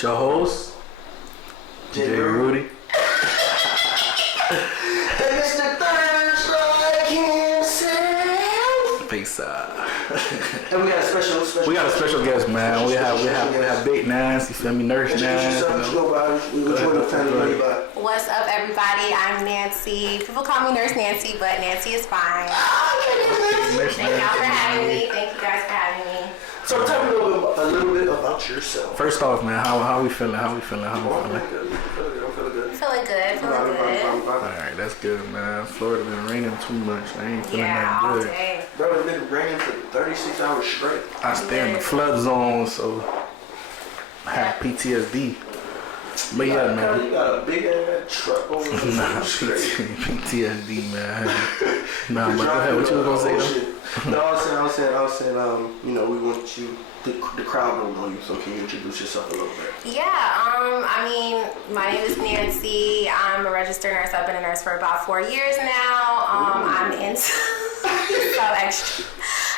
with your host, J. Rudy. And it's the third strike himself. Peace out. And we got a special. We got a special guest, man. We have Big Nance, you feel me, Nurse Nance. What's up, everybody? I'm Nancy. People call me Nurse Nancy, but Nancy is fine. Thank y'all for having me. Thank you guys for having me. So tell me a little bit about yourself. First off, man, how we feeling? I'm feeling good. Alright, that's good, man. Florida been raining too much. I ain't feeling that all good. day. Bro, it's been raining for 36 hours straight. I stay in the flood zone, so I have PTSD. But yeah, man. You got a big ass truck over there. Nah, PTSD, man. Nah, but go ahead. What you was gonna say though? No, I was saying, you know, we want you, the crowd don't know you, so can you introduce yourself a little bit? Yeah, I mean, my name is Nancy. I'm a registered nurse. I've been a nurse for about 4 years now. I'm in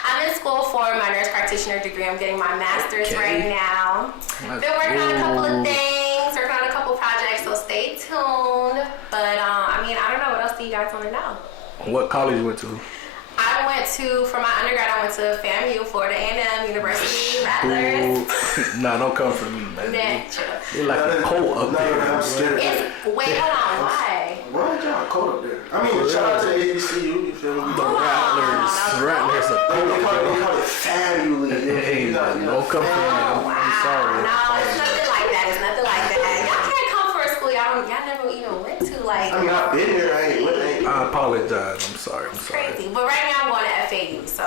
I'm in school for my nurse practitioner degree. I'm getting my master's right now. Been working on a couple of things, working on a couple projects, so stay tuned. But I mean, I don't know, what else do you guys want to know? What college you went to? For my undergrad, I went to FAMU, Florida A&M University, Rattlers. Nah, don't come for me, man. You're like a cold up there. Wait, hold on, why? Why y'all cold up there? I mean, shout out to HBCU, you feel me? The Rattlers are cold up there. They call it family. Hey, don't come for me. I'm sorry. No, it's nothing like that. Y'all can't come for a school y'all never even went to. Like, I mean, I've been there. I apologize. I'm sorry. Crazy. But right now I'm going to FAU, so.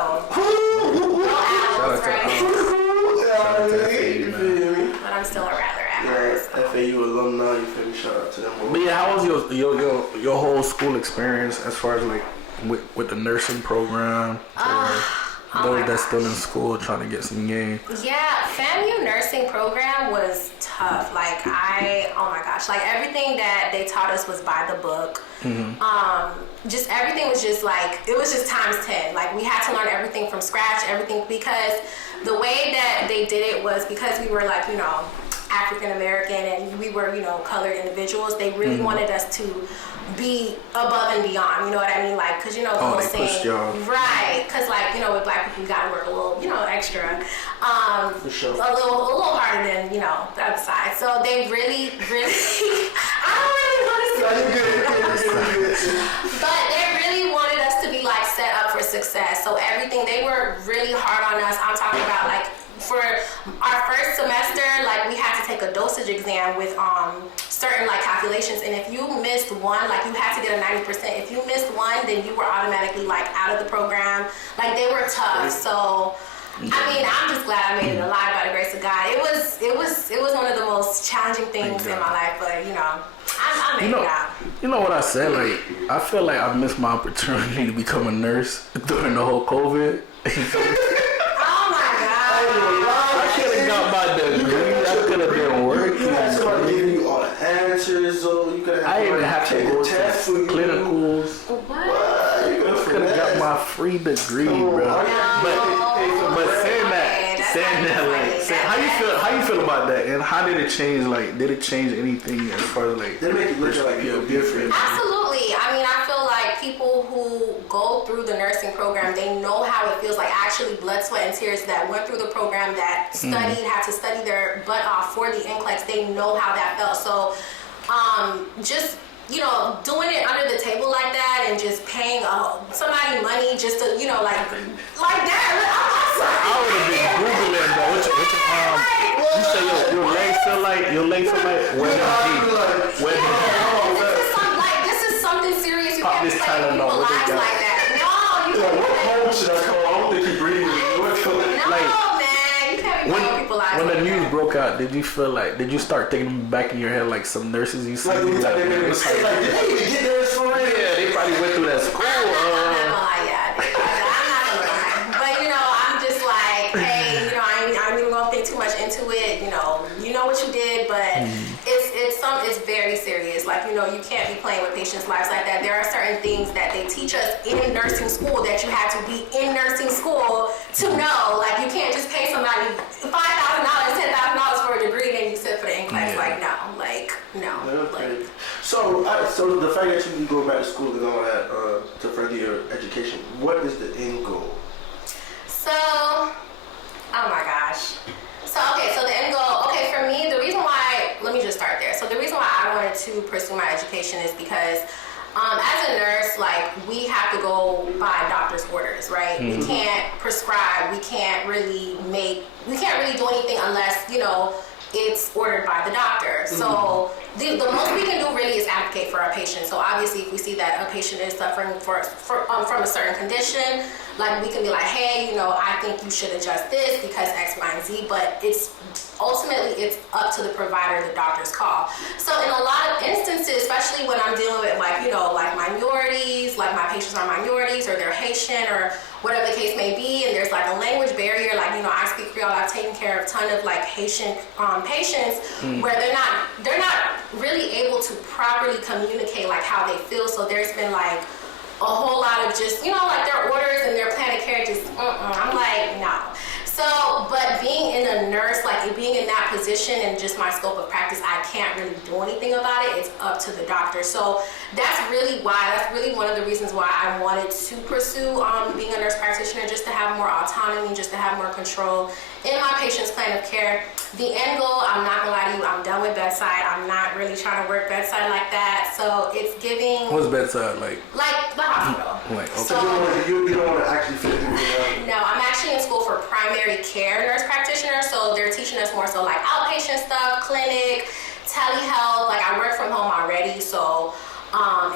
Shout out to FAU, man. But I'm still a Rattler at first. FAU alumni, you feel me? Shout out to them. But yeah, how was your whole school experience as far as like with the nursing program? Those that's still in school trying to get some game. Yeah, FAMU nursing program was tough. Like oh my gosh, like everything that they taught us was by the book. Mm-hmm. Just everything was just like, it was just times 10. Like we had to learn everything from scratch, because the way that they did it was because we were like, you know, African American and we were, you know, colored individuals. They really wanted us to be above and beyond, you know what I mean? Like, cause you know the whole saying, right? Cause like, you know, with black people, you gotta work a little, you know, extra, for sure. a little harder than, you know, the other side. So they really, I don't really want to say, but they really wanted us to be like set up for success. So everything, they were really hard on us. I'm talking about like, for our first semester, like we had to take a dosage exam with certain like calculations, and if you missed one, like you had to get a 90%. If you missed one, then you were automatically like out of the program. Like they were tough. So I mean, I'm just glad I made it alive by the grace of God. It was one of the most challenging things in my life, but you know, I made it out. You know what I said? Like I feel like I missed my opportunity to become a nurse during the whole COVID. I could have got my degree. I could have been working. You had somebody giving you all the answers, so you could have. I didn't have to go to clinicals. What? I could have got my free degree, bro. But saying that, how you feel about that? And how did it change? Like, did it change anything as far as like? Did it make you look like you're different? Absolutely. I mean, I feel like people who go through the nursing program, they know how it feels like, actually blood, sweat, and tears, that went through the program, that studied, had to study their butt off for the NCLEX. They know how that felt. So, just, you know, doing it under the table like that and just paying somebody money just to, you know, like that. I would have been Googling, bro. You say your leg feel like this is something serious. You Pop can't this play with Tylenol, people's lives like that. No, you can't. What home should I call? I don't think you're breathing. No, man, you can't be playing with people's lives. When the news broke out, did you start thinking back in your head like some nurses you see? Did they even get there for real? Yeah, they probably went through that school. I'm not gonna lie. But you know, I'm just like, hey, you know, I ain't even gonna think too much into it. You know what you did, but it's very serious. Like, you know, you can't be playing with patients' lives like that. There are certain things that they teach us in nursing school that you have to be in nursing school to know. Like, you can't just pay somebody $5,000, $10,000 for a degree and then you sit for the NCLEX. Okay. So the fact that you go back to school and all that to further your education, what is the end goal? So, oh my gosh. So the end goal, for me, the reason why, let me just start there. So the reason why I wanted to pursue my education is because as a nurse, like, we have to go by doctor's orders, right? Mm-hmm. We can't prescribe, we can't really do anything unless, it's ordered by the doctor. Mm-hmm. So the most we can do really is advocate for our patients. So obviously, if we see that a patient is suffering from a certain condition, like, we can be like, hey, I think you should adjust this because X, Y, and Z. But it's up to the provider, the doctor's call. So in a lot of instances, especially when I'm dealing with like minorities, like my patients are minorities or they're Haitian or whatever the case may be, and there's like a language barrier. Like, I speak Creole. I've taken care of a ton of like Haitian patients where they're not really able to properly communicate like how they feel. So there's been like a whole lot of just like their orders and their plan of care just I'm like, no. So, but being in a nurse, like being in that position and just my scope of practice, I can't really do anything about it. It's up to the doctor. So that's really one of the reasons why I wanted to pursue being a nurse practitioner, just to have more autonomy, just to have more control in my patient's plan of care. The end goal, I'm not gonna lie to you, I'm done with bedside. I'm not really trying to work bedside like that. So it's giving. What's bedside like? Like the hospital. Like, okay. So you don't want to actually fit in there? No, I'm actually in school for primary care nurse practitioner. So they're teaching us more so like outpatient stuff, clinic, telehealth. Like, I work from home already, so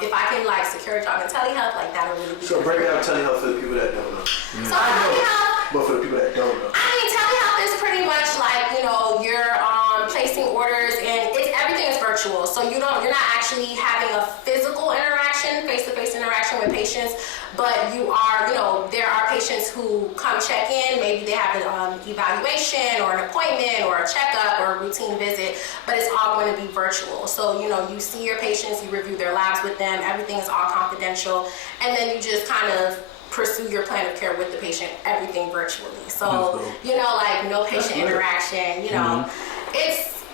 if I can like secure a job in telehealth, like that'll really be. So break down telehealth for the people that don't know. So telehealth. But for the people that don't know. I mean, telehealth is pretty much like, you're placing orders and everything is virtual. So you're not actually having a physical interaction, face-to-face interaction with patients, but you are, there are patients who come check in, maybe they have an evaluation or an appointment or a checkup or a routine visit, but it's all going to be virtual. So, you see your patients, you review their labs with them, everything is all confidential, and then you just kind of pursue your plan of care with the patient, everything virtually. So, like no patient interaction, it's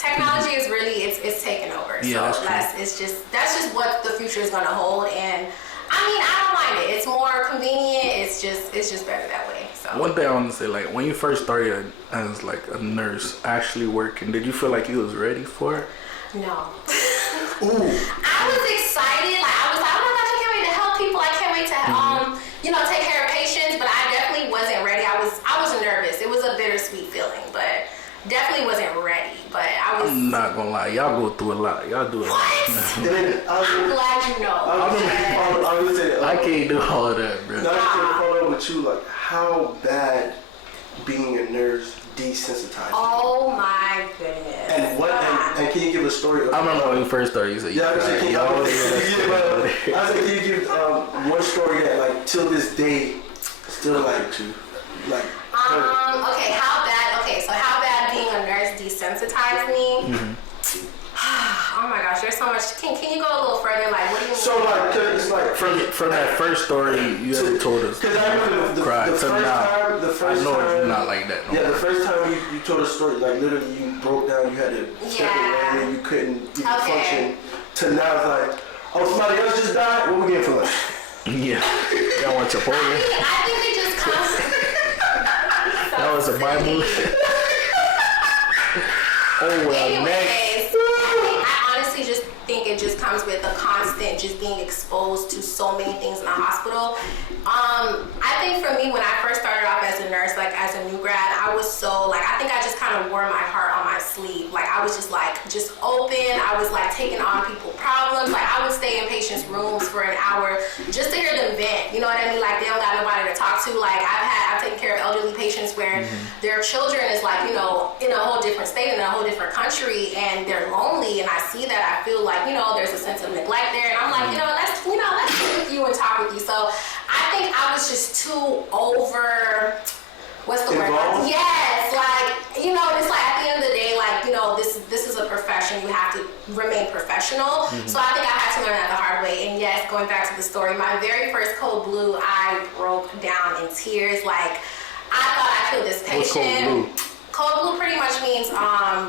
technology is really, it's taken over. Yeah, so that's just what the future is going to hold. And I mean, I don't mind it. It's more convenient. It's just better that way. So one thing I want to say, like, when you first started as like a nurse actually working, did you feel like you was ready for it? No. Ooh. I was excited. Like, I was like, oh my gosh, I can't wait to help people. I can't wait to take care of patients. But I definitely wasn't ready. I was nervous. It was a bittersweet feeling, but definitely wasn't ready. But I'm not gonna lie, y'all go through a lot. Y'all do a lot. I'm glad you know. I can't do all of that, bro. Now I follow up with you, like, how bad being a nurse desensitized you? Oh my goodness. And can you give a story of, I remember when you first started, you said, can you give one story that, like, till this day still like you, like how bad being a nurse desensitized me? Mm-hmm. Oh my gosh, there's so much. Can you go a little further? Like, what do you mean? So, like, it's like from that first story you had told us. Because I remember the first time. I know you're not like that. The first time you told a story, like, literally you broke down, you had to step away, and you couldn't even function. To now it's like, oh, somebody else just died. What we getting for lunch? Yeah, y'all want Chipotle? I think it just comes. That was a Bible. Oh well, next. I honestly just think it just comes with a constant just being exposed to so many things in the hospital. I think for me, when I first started off as a nurse, like as a new grad, I was so like, I think I just kind of wore my heart on my sleeve. Like, I was just open. I was like taking on people's problems. Like, I would stay in patients' rooms for an hour just to hear them vent. You know what I mean? Like, they don't got nobody to talk to. Like, I've taken care of elderly patients where their children is like, in a whole different state, in a whole different country, and they're lonely. And I see that. I feel like, there's a sense of neglect there. And I'm like, let's sit with you and talk with you. So I think I was just too over. What's the word? Yes, like, it's like at the end of the day, like, this is a profession. You have to remain professional. So I think I had to learn that the hard way. And yes, going back to the story, my very first cold blue, I broke down in tears. Like, I thought I killed this patient. What's cold blue? Cold blue pretty much means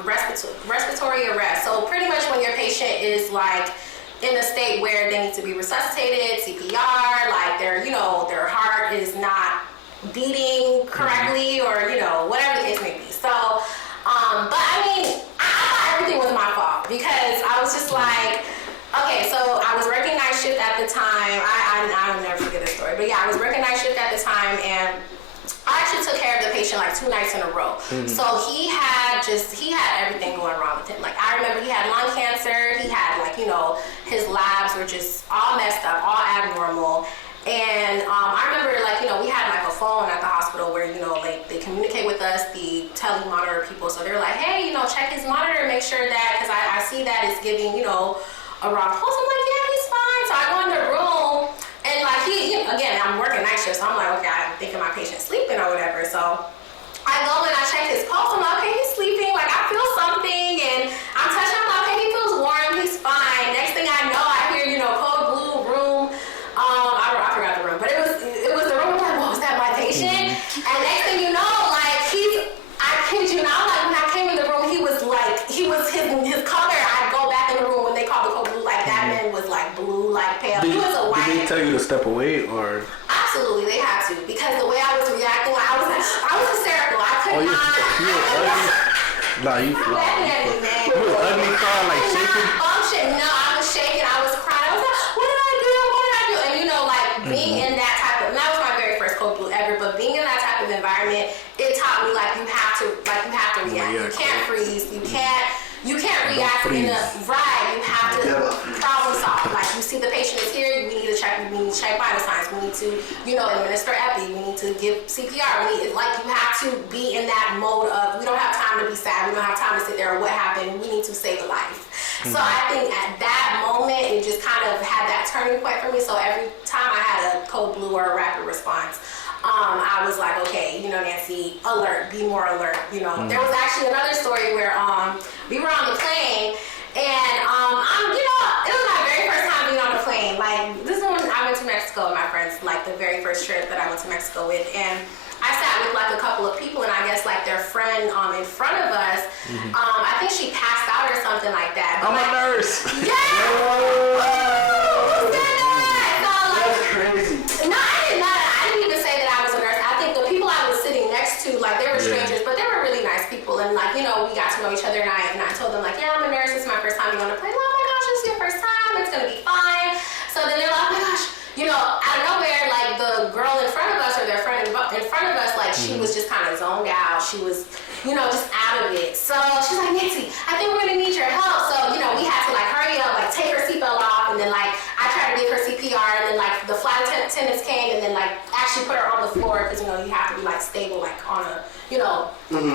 respiratory arrest. So pretty much when your patient is like in a state where they need to be resuscitated, CPR, like their heart is not beating correctly, or whatever the case may be. So, but I mean, I thought everything was my fault because I was just like, okay, so I was working night shift at the time. I'll never forget this story, but yeah, I was working night shift at the time, and I actually took care of the patient like 2 nights in a row. So he had everything going wrong with him. Like I remember he had lung cancer. He had his labs were just all messed up, all abnormal. And I remember we had like a phone at the hospital where they communicate with us, the telemonitor people. So they're like, hey, check his monitor, make sure that, because I see that it's giving a wrong pulse. I'm like, yeah, he's fine. So I go in the room. And like again, I'm working night shift, so I'm like, okay, I'm thinking my patient's sleeping or whatever. So I go and I check his pulse. I'm like, okay, he's sleeping. Like I feel something, and I'm touching him. Like, okay, he feels warm. He's fine. Next thing I know, I hear code blue room. I forgot the room, but it was the room. Like, what was that? My patient. And next thing you know, like I kid you not, like when I came in the room, he was his color. I go back in the room when they call the code blue. Like that man was like blue, like pale. He was a white. Did they tell you to step away or? Absolutely, they had to, because the way I was reacting, like, I was hysterical. I could not. You were ugly. Nah, you fly. You was ugly, crying, like shaking. No, I was shaking. I was crying. I was like, what did I do? What did I do? And being in that type of, and that was my very first code blue ever, but being in that type of environment, it taught me you have to react. You can't freeze. You can't react in a right. You have to problem solve. Like you see the patient is here, we need to check vital signs. We need to, administer epi. We need to give CPR. You have to be in that mode of, we don't have time to be sad. We don't have time to sit there. What happened? We need to save a life. So I think at that moment, it just kind of had that turning point for me. So every time I had a code blue or a rapid response, I was like, okay, Nancy, alert, be more alert. There was actually another story where we were on the plane, and it was my very first time being on the plane. Like this is when I went to Mexico with my friends, like the very first trip that I went to Mexico with, and I sat with like a couple of people, and I guess like their friend in front of us, I think she passed out or something like that. I'm a nurse. Yeah. Who said that? So, That's crazy. No, I did not. I didn't even say that I was a nurse. I think the people I was sitting next to, like, they were strangers, but they were really nice people. And, like, we got to know each other. And I told them, like, yeah, I'm a nurse. It's my first time being on a plane. Oh, my gosh, it's your first time. It's going to be fine. So then they're like, oh, my gosh. Out of nowhere, like, the girl in front of us or their friend in front of us, like, she was just kind of zoned out. She was, just out of it. So she's like, Nancy, I think we're going to need your help. So, we had to, like, hurry up, like, take her seatbelt off. And then, like, I tried to give her CPR. And then, like, the flight attendants came and then, like, actually put her on the floor because, you have to be, like, stable, like, on a,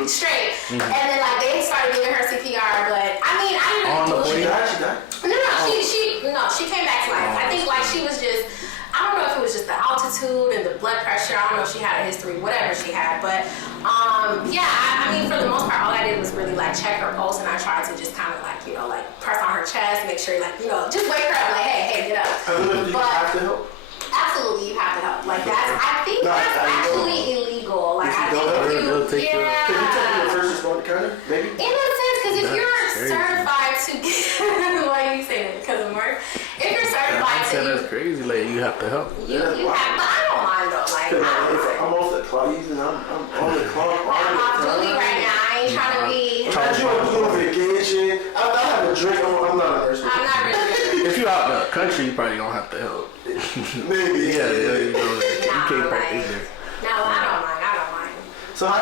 straight. And then, like, they started giving her CPR. But, I mean, I didn't really do it. No, she came back to life. I think, like, she was just, I don't know if it was just the altitude and the blood pressure. I don't know if she had a history, whatever she had. But, I mean, for the most part, all I did was really, like, check her pulse. And I tried to just kind of, like, press on her chest, make sure, like, just wake her up, like, hey, get up. Do you have to help? Absolutely, you have to help. Like, I think that's actually illegal. Like, I think if you, Can you take me to first responder counter, maybe? in a sense, because if you're certified to why are you saying it? Because of work? If you're certified to, That's crazy. Like you have to help. you have, but I don't mind though. Like, I'm off the clock, I'm on the clock. I'm off duty right now. I ain't trying to be. You on vacation? I have a drink. I'm not a nurse. I'm not really. If you're out in the country, you probably don't have to help. Maybe. Yeah, you Nah, can't like, either. no, I don't mind. So how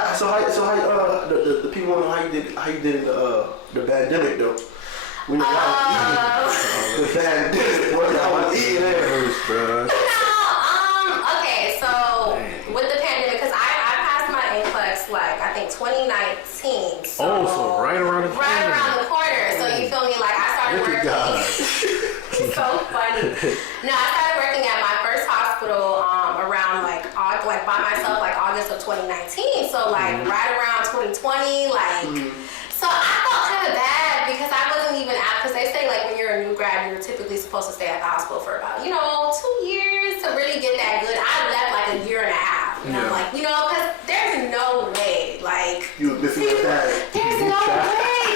the people want to know how you did in the pandemic though? When you the pandemic, what I was eating there, bro. Okay, so with the pandemic, because I passed my NCLEX like I think 2019. So right around the corner. Right around the corner. So you feel me? Like I started Look at working. God. So funny. No, I started working at my first hospital around like by myself like August of 2019. So like right around 2020, like so I felt kind of bad because I wasn't even out, because they say like when you're a new grad, you're typically supposed to stay at the hospital for about 2 years to really get that good. I left like a year and a half. And I'm like, because there's no way, like You were missing your dad. there's no way.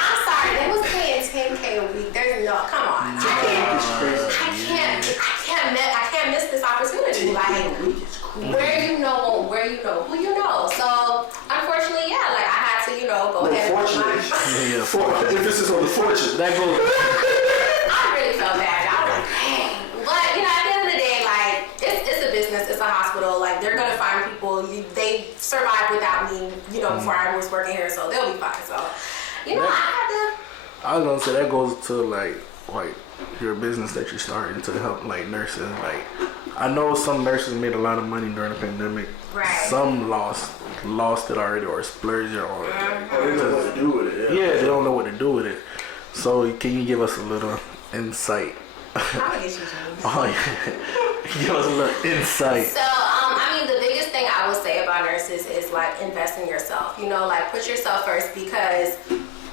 I'm sorry, they was paying $10K a week. There's no know, come on. I can't miss this opportunity. Like, where you know who you know. So, unfortunately, yeah, like, I had to, go ahead and emphasis on the fortune. That goes. I really felt bad. I was like, dang. But, at the end of the day, like, it's a business, it's a hospital. Like, they're going to find people. They survived without me, before I was working here, so they'll be fine. So, I had to. I was gonna say that goes to like your business that you're starting to help like nurses. Like, I know some nurses made a lot of money during the pandemic. Right. Some lost it already or splurged it or They don't know what to do with it. yeah, they don't know what to do with it. So can you give us a little insight? I'll get you, James. Oh yeah, give us a little insight. So, the biggest thing I would say about nurses is like invest in yourself. Like put yourself first, because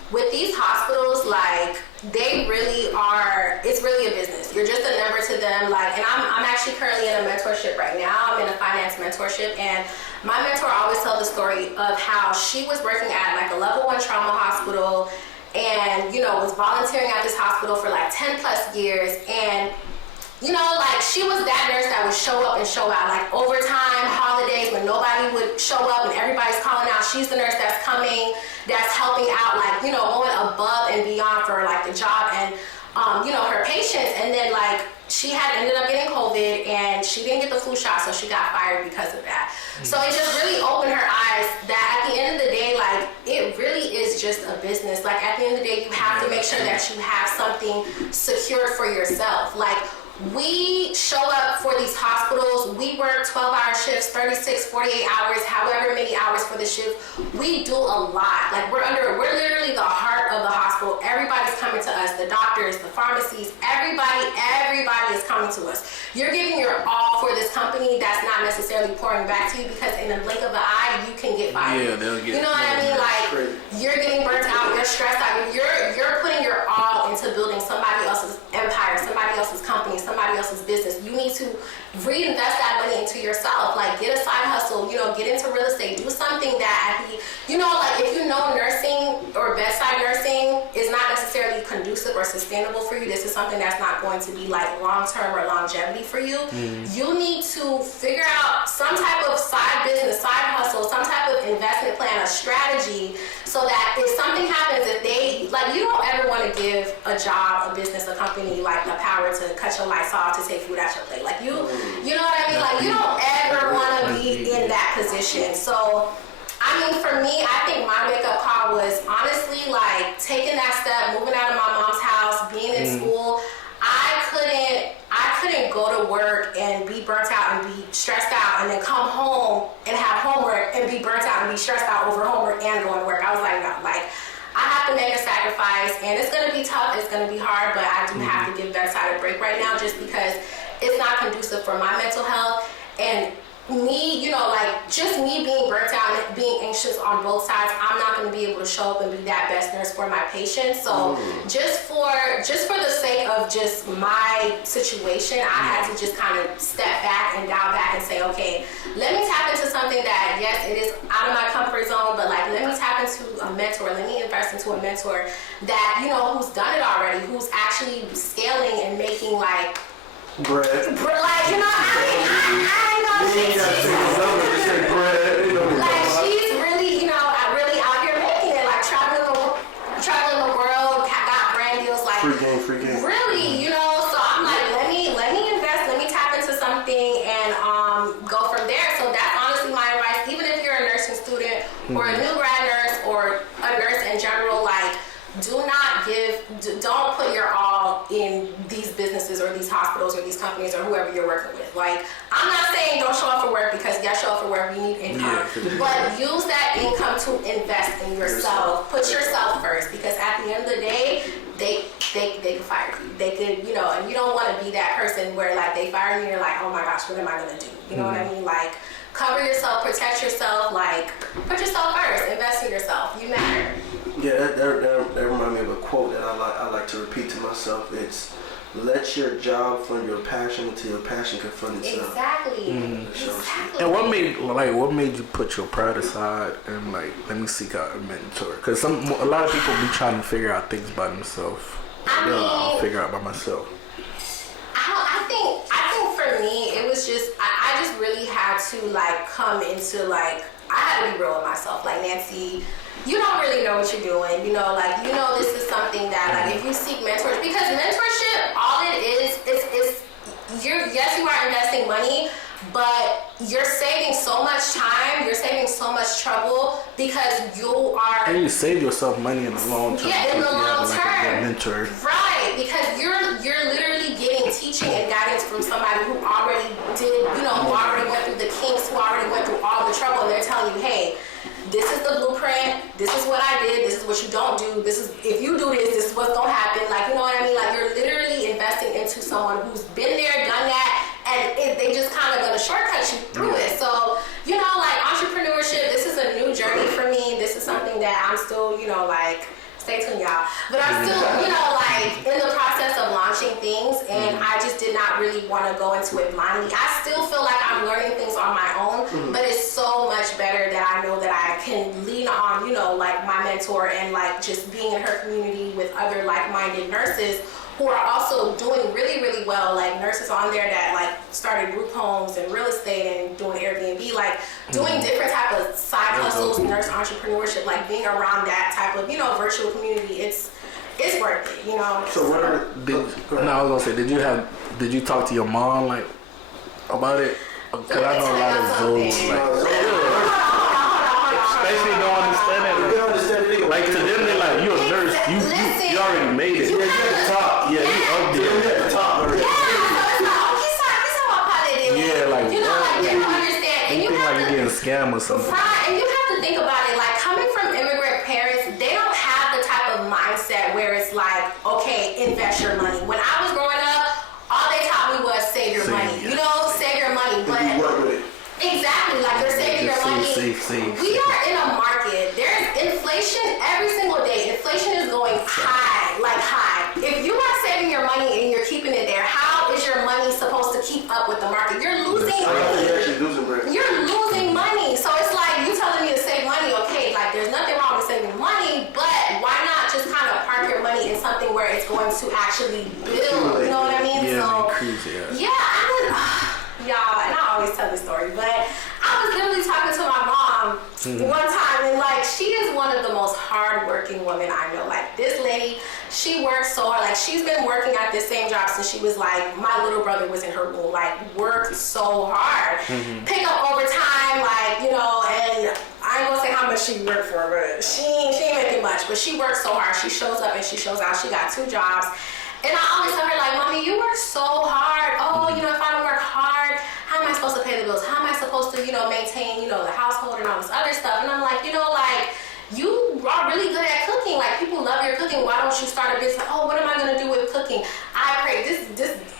with these hospitals, like they really are. It's really a business. You're just a number to them. Like, and I'm actually currently in a mentorship right now. I'm in a finance mentorship, and my mentor always tells the story of how she was working at like a level 1 trauma hospital, and was volunteering at this hospital for like 10 plus years, and like she was that nurse that would show up and show out, like overtime, holidays, when nobody would show up and everybody's calling out. She's the nurse that's coming, that's helping out, like, going above and beyond for like the job and, her patients. And then like she had ended up getting COVID and she didn't get the flu shot, so she got fired because of that. So it just really opened her eyes that at the end of the day, like it really is just a business. Like at the end of the day, you have to make sure that you have something secured for yourself. Like, we show up for these hospitals. We work 12-hour shifts, 36, 48 hours, however many hours for the shift. We do a lot. Like we're literally the heart of the hospital. Everybody's coming to us, the doctors, the pharmacies, everybody is coming to us. You're giving your all for this company that's not necessarily pouring back to you, because in the blink of an eye, you can get fired. Yeah, they'll get. You know what I mean? Like you're getting burnt out, you're stressed out, you're putting your all into building somebody else's empire, somebody else's company, somebody else's business. You need to reinvest that money into yourself. Like get a side hustle, get into real estate, do something that like if nursing or bedside nursing is not necessarily conducive or sustainable for you, this is something that's not going to be like long-term or longevity for you. You need to figure out some type of side business, side hustle, some type of investment plan, a strategy, so that if something happens, if they, like, you don't ever want to give a job, a business, a company, like the power to cut your lights off, to take food out your plate. Like you know what I mean? Like you don't ever want to be in that position. So, for me, I think my wake-up call was honestly like taking that step, moving out of my mom's house, being in school. I couldn't go to work and be burnt out and be stressed out, and then come home and have homework and be burnt out and be stressed out over homework and going to work. I was like, no, like I have to make a sacrifice, and it's gonna be tough, it's gonna be hard, but I do have to give bedside a break right now, just because it's not conducive for my mental health. And me, just me being burnt out and being anxious on both sides, I'm not going to be able to show up and be that best nurse for my patients. So just for the sake of just my situation, I had to just kind of step back and dial back and say, okay, let me tap into something that, yes, it is out of my comfort zone, but like, let me tap into a mentor, let me invest into a mentor that, who's done it already, who's actually scaling and making like bread. Like, I ain't gonna say like she's really, really out here making it, like traveling the world, got brand deals, like free game. Really, so I'm like, let me invest, let me tap into something and go from there. So that's honestly my advice. Even if you're a nursing student or a new grad nurse or a nurse in general, like don't put your all in these businesses or these hospitals or these companies or whoever you're working with. Like, I'm not saying don't show up for work, because yes, show up for work, you need income. But use that income to invest in yourself. Put yourself first, because at the end of the day, they can fire you. They could, and you don't want to be that person where like they fire you and you're like, oh my gosh, what am I gonna do? You know what I mean? Like, cover yourself, protect yourself, like put yourself first, invest in yourself. You matter. Yeah, that reminds me of a quote that I like to repeat to myself. It's, let your job fund your passion until your passion can fund itself. Exactly. Exactly. And what made you put your pride aside and like, let me seek out a mentor? Because a lot of people be trying to figure out things by themselves. I'll figure out by myself. I think for me, it was just, I just really had to like come into like, I had to be real with myself. Like, Nancy, you don't really know what you're doing. You know, like, you know, this is something that, like, if you seek mentors, because mentorship, all it is yes, you are investing money, but you're saving so much time, you're saving so much trouble because you are. And you save yourself money in the long term. Yeah, in the long term. Like a mentor. Right, because you're literally getting teaching and guidance from somebody who already did, you know, who already went through the kinks, who already went through all the trouble, and they're telling you, hey, this is the blueprint, this is what I did, this is what you don't do, this is, if you do this, this is what's gonna happen. Like, you know what I mean? Like, you're literally investing into someone who's been there, done that, and they just kind of gonna shortcut you through it. So, you know, like, entrepreneurship, this is a new journey for me. This is something that I'm still, you know, like, stay tuned, y'all. But I'm still, you know, like, in the process of launching things, and I just did not really want to go into it blindly. I still feel like I'm learning things on my own, but it's so much better that I know that I can lean on, you know, like, my mentor and, like, just being in her community with other like-minded nurses who are also doing really, really well, like nurses on there that like started group homes and real estate and doing Airbnb, like doing different type of side hustles, nurse entrepreneurship, like being around that type of, you know, virtual community, it's worth it, you know. So what are I was gonna say, did you talk to your mom like about it? Because I know a lot of those like. Especially don't understand it. They understand it. Like to them, they like, you a nurse, you already made it. Yeah, you at the top. Yeah, you up there. You at the top. Yeah, so it's not Yeah, like, you know, like they don't understand. And you you think have like you're getting scammed or something. Right, and you have to think about it, like coming from immigrant parents, they don't have the type of mindset where it's like, okay, invest your money. When I was growing up, all they taught me was save your money. You know, save your money. But you work with it. Exactly, like you're saving your money. Save. We are in a market. There's inflation every single day. Inflation is going high, like high. If you are saving your money and you're keeping it there, how is your money supposed to keep up with the market? You're losing money. You're losing money. So it's like you telling me to save money, okay, like there's nothing wrong with saving money, but why not just kind of park your money in something where it's going to actually build, you know what I mean? Yeah, so increase, yeah, I would y'all, and I always tell this story, but I was literally talking to my mom one time, and like she is one of the most hardworking women I know. Like this lady, she works so hard. Like she's been working at this same job since she was like, my little brother was in her womb. Like worked so hard, pick up overtime, like, you know, and I ain't gonna say how much she worked for, but she ain't making much. But she works so hard. She shows up and she shows out. She got 2 jobs. And I always tell her, like, Mommy, you work so hard. Oh, you know, if I don't work hard, how am I supposed to pay the bills? How am I supposed to, you know, maintain, you know, the household and all this other stuff? And I'm like, you know, like, you are really good at cooking. Like, people love your cooking. Why don't you start a business? Oh, what am I going to do with cooking? I pray,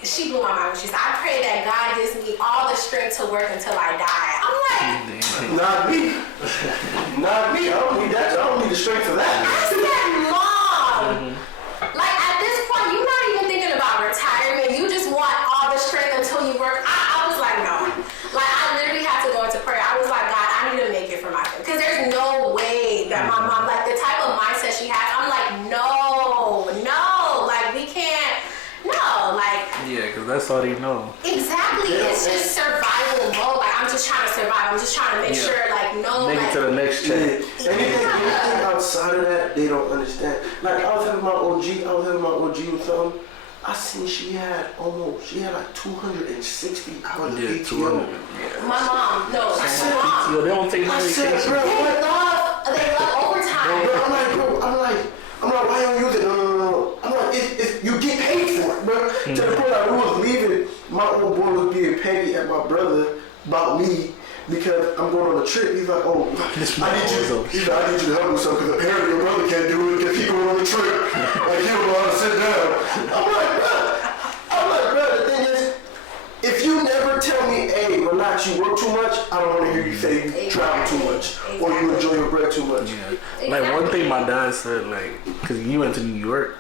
she blew my mind when she said, I pray that God gives me all the strength to work until I die. I'm like, not me. Not me. I don't need that. I don't need the strength for that. I said, Mom. Like at this point, you're not even thinking about retirement. You just want all the strength until you work. I was like, no. Like I literally had to go into prayer. I was like, God, I need to make it for my family. Because there's no way that my mom, like the type of mindset she has, I'm like, no. Like we can't, no. Like. Yeah, because that's all they know. Exactly. It's just survival mode. Like I'm just trying to survive. I'm just trying to make sure, like, no. Make it to the next check. Anything outside of that, they don't understand. Like I was having my OG with something. I seen she had like 260 hours of PTO. My mom, no, I said, my mom. Yo, they don't take no vacation. They love overtime. Bro, I'm like, why don't you use it? No. I'm like, if you get paid for it, bro. To the point I was leaving, my old boy was being petty at my brother about me. Because I'm going on a trip, he's like, oh, I need you to help me with something, because apparently your brother can't do it because he's going on a trip. Like, he don't know how to sit down. I'm like, bro, the thing is, if you never tell me, hey, relax, you work too much, I don't want to hear you say you travel too much, or you enjoy your bread too much. Yeah. Like, one thing my dad said, like, because you went to New York,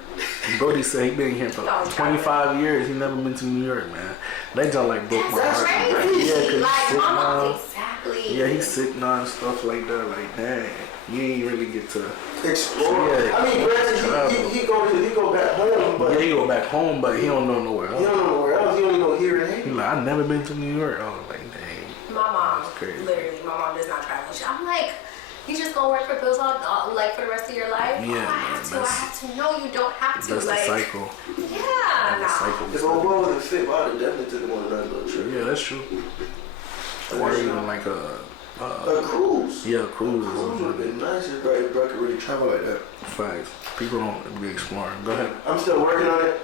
Brody said he been here for 25 years, he never been to New York, man. That just like broke my heart. Crazy. Yeah, like, sick mama, now. exactly. Yeah, he's sick now and stuff like that. Like, dang, you ain't really get to explore. Yeah. I mean, granted, he go back home, but he go back home, but he don't know nowhere else. He don't know nowhere else. He only know here and He here. like, I never been to New York. I was like, dang. My mom, crazy. literally, my mom does not travel. I'm like, you just gonna work for bills all like for the rest of your life? Yeah, I have to. No, you don't have to. That's like, the cycle. Yeah, The cycle. If my boy wasn't fit, I'd have definitely took him on another little trip. Yeah, that's true. Or even like a cruise. Yeah, cruise. Cruise would have been nice if bro could really travel like that. Facts. People don't be exploring. Go ahead. I'm still working on it.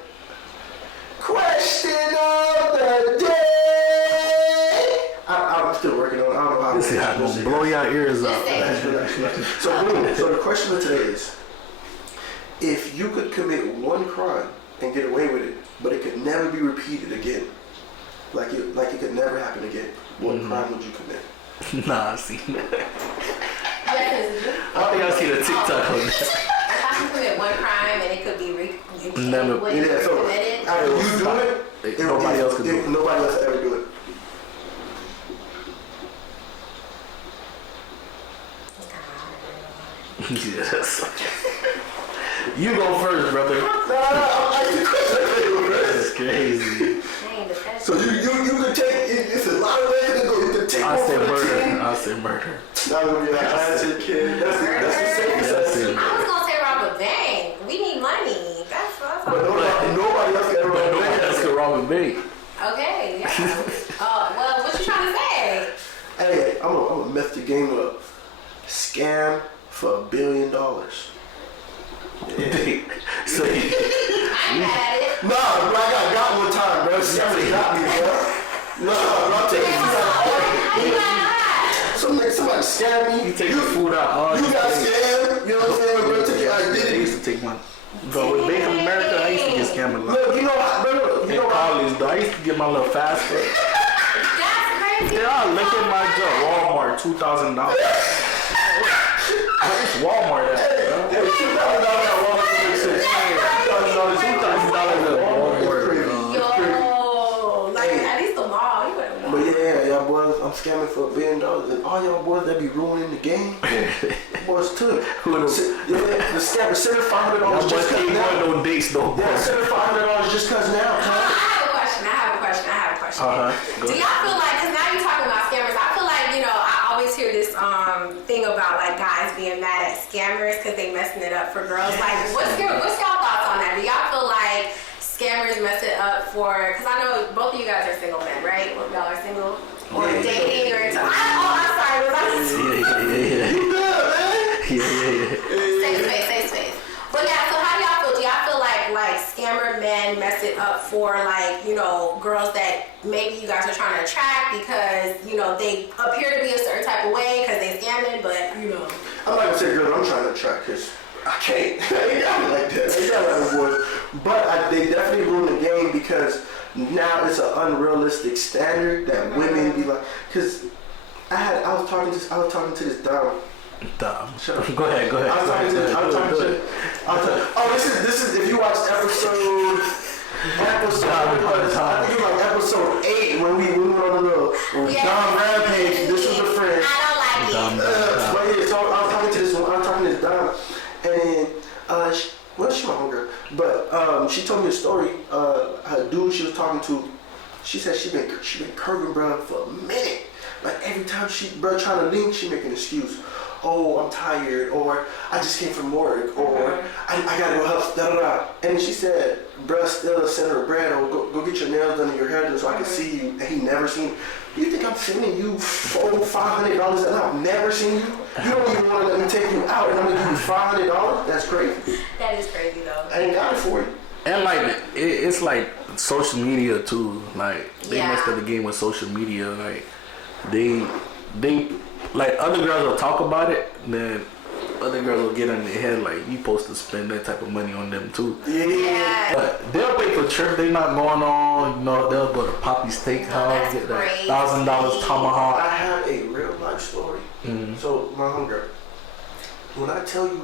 Question of the day. I'm still working on it. I don't know how. This is how gonna blow your ears out. So boom. So the question of today is: if you could commit one crime and get away with it, but it could never be repeated again, like it could never happen again, what crime would you commit? Nah, I see. Yes, I think I see the TikTok on that. if I can commit one crime and it could be Never. Yeah, so committed. either you do it, Nobody else could do it. Nobody else ever do it. Yes. You go first, brother. That's crazy. Dang, the best. So you can take it's a lot of ways to go. You can take I one said for the murder. team. I said murder. Not gonna be like that's it, kid. That's the safest That's answer. it. I was gonna say rob a bank. We need money. That's But all. nobody else can ever run Nobody else could rob a bank. Okay, yeah. Well, what you trying to say? Hey, I'm gonna mess the game up. Scam for $1 billion. So I had it. Nah, bro, I got one time, bro. Somebody got me, bro. No, bro, I'm taking you. How you got that? Somebody scammed me. you take the food out. All You got scammed. You know what I'm saying, bro? Took your I identity. used to take my. Bro, with Bank of America, I used to get scammed a lot. Look, you know how, bro. You In know how. college, though, I used to get my little fast food. That's crazy. Yeah, look at my job. Walmart, $2,000. It's Walmart, that, bro. Hey, $2,000 at Walmart makes sense. $2,000 at Walmart. Yo, like at least the mall. You went to the But mall. yeah, y'all boys, I'm scamming for $1 billion, and all y'all boys that be ruining the game, boys too. Who the- The scammer send her $500 Y'all just boys cause ain't now. going no dates, though, bro. Yeah, send her $500 just cause now. I have a question. Go Do y'all feel like, because now you're talking about scammers, I feel like, I always hear this thing about like guys being mad at scammers because they messing it up for girls. Like, what's y'all thoughts on that? Do y'all feel like scammers mess it up for, because I know both of you guys are single men, right? Both of y'all are single? Or dating or something. I'm sorry. Was I Safe space. But yeah, so how do y'all feel? Do y'all feel like scammer men mess it up for girls that maybe you guys are trying to attract because, they appear to be a certain type of way because they scamming, but I'm not gonna say girls I'm trying to attract because I can't. I ain't got me like that. I ain't got like boys. But they definitely ruin the game because now it's an unrealistic standard that women be like. Because I was talking to this Dom. Shut up. Go ahead. I was talking to this is if you watch episode I think it was like episode 8 when we went on a little Dom rampage. This was the friend. I don't like it. But yeah, so I was talking to this Dom, and she my homegirl, but she told me a story. Her dude she was talking to, she said she been curving bro for a minute. Like every time bro trying to link, she make an excuse. Oh, I'm tired, or I just came from work, or I gotta go help, da da da. And she said, bruh, still send her bread, or go get your nails done and your hair done so I can see you. And he never seen you. You think I'm sending you $500 and I've never seen you? You don't even want to let me take you out and I'm gonna give you $500? That's crazy. That is crazy though. I ain't got it for you. And like it's like social media too. Like they Yeah. messed up the game with social media. Like they like other girls will talk about it, then other girls will get in their head like you supposed to spend that type of money on them too. Yeah. But they'll pay for trips. They not going on. They'll go to Poppy Steakhouse, get that crazy. $1,000 tomahawk. I have a real life story. Mm-hmm. So my homegirl, when I tell you,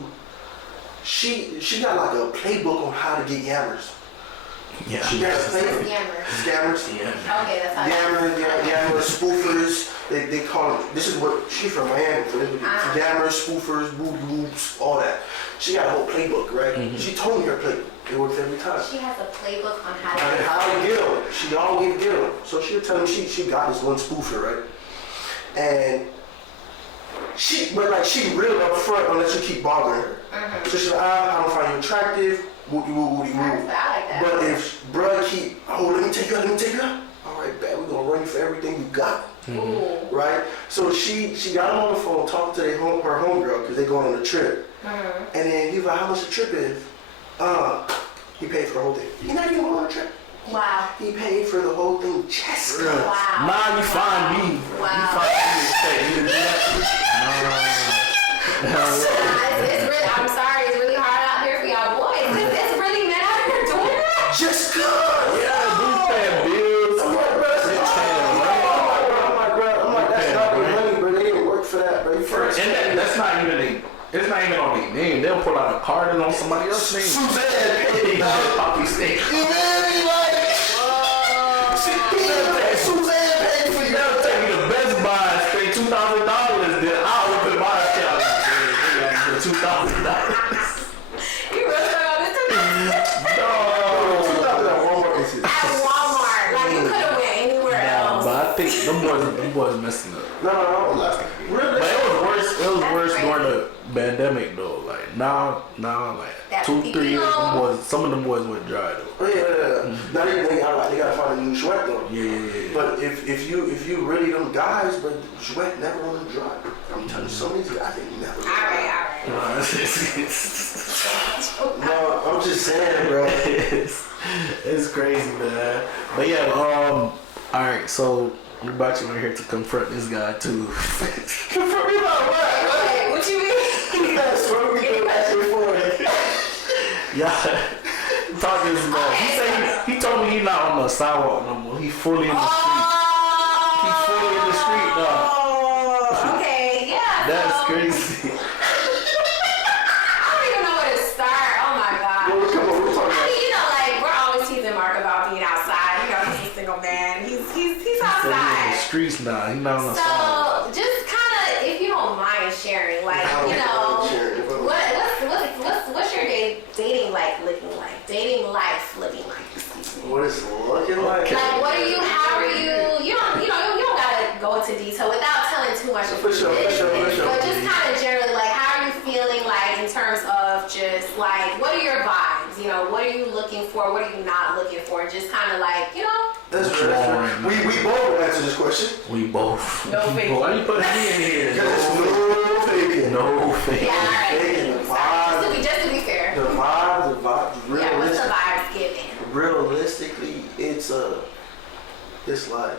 she got like a playbook on how to get yammers. Yeah. She got a playbook. Scammers. Scammers. Yeah. Okay, that's how Yammers, spoofers, they call them, this is what, she's from Miami, so they would be jammers, spoofers, boo-boos, all that. She got a whole playbook, right? She told me her playbook. It works every time. She has a playbook on how to get them. She always get them. So she would tell me she got this one spoofer, right? And she real up front unless you keep bothering her. So she's like, I don't find you attractive, woody woo, woody woo. I like that. But if bruh keep, let me take you out. All right, bad, we're gonna run you for everything you got. Right? So she got him on the phone talking to her homegirl because they going on a trip. And then he was like, how much the trip is? He paid for the whole thing. He not even going on a trip. Wow. He paid for the whole thing just Wow. Nah, you find me. Wow. You find me. You did that. It's really, I'm sorry, it's really hard out here for y'all boys. It's really men out here doing that. Just cause. Yeah, dude paying bills. I'm like, that's not their money, bro. They didn't work for that, bro. And that's not even it's not even on their name. They'll pull out a card and on somebody else's name. Suzanne. Poppy steak. You really like Suzanne paid for you. They'll take you to Best Buy and pay $2,000. Then I'll open my account for $2,000. You real stuck on this too? No. At Walmart. Like you could have went anywhere else. But I think them boys messing up. No. But it was worse during the pandemic though. Like now like That 2-3 years, some of them boys went dry though. Oh, yeah. Now they gotta find a new sweat though. Yeah. But if you really them guys, but sweat never on the dry. I'm telling you, some of these guys they never. Alright. No, I'm just saying, bro. It's crazy, man. But yeah, all right. So we're about to here to confront this guy too. Confront me about what? Wait, what you mean? That's what we do last year for. Yeah. Talk this man. He told me he's not on the sidewalk no more. He fully in the street. He's fully in the street now. Oh, okay, yeah. That's so, crazy. I don't even know where to start. Oh my god. Well, come on, we're talking about. Like we're always teasing Mark about being outside. He's a single man. He's He's in the outside. streets now. He's not on the sidewalk. So just kind of, if you don't mind sharing, like what's your dating life looking like? Dating life looking like? What is it looking like? Like what are you? How are you? You don't gotta go into detail without telling too much of For sure. But just kind of generally, like how are you feeling like in terms of just like what are your vibes? What are you looking for? What are you not looking for? Just kind of like That's right. We both answer this question. We both. No faking. Why you putting me in here? No faking. No faking. Yeah, all right. Faking the vibe. Just to be fair. The vibe. Yeah, what's the vibes giving? Realistically, it's like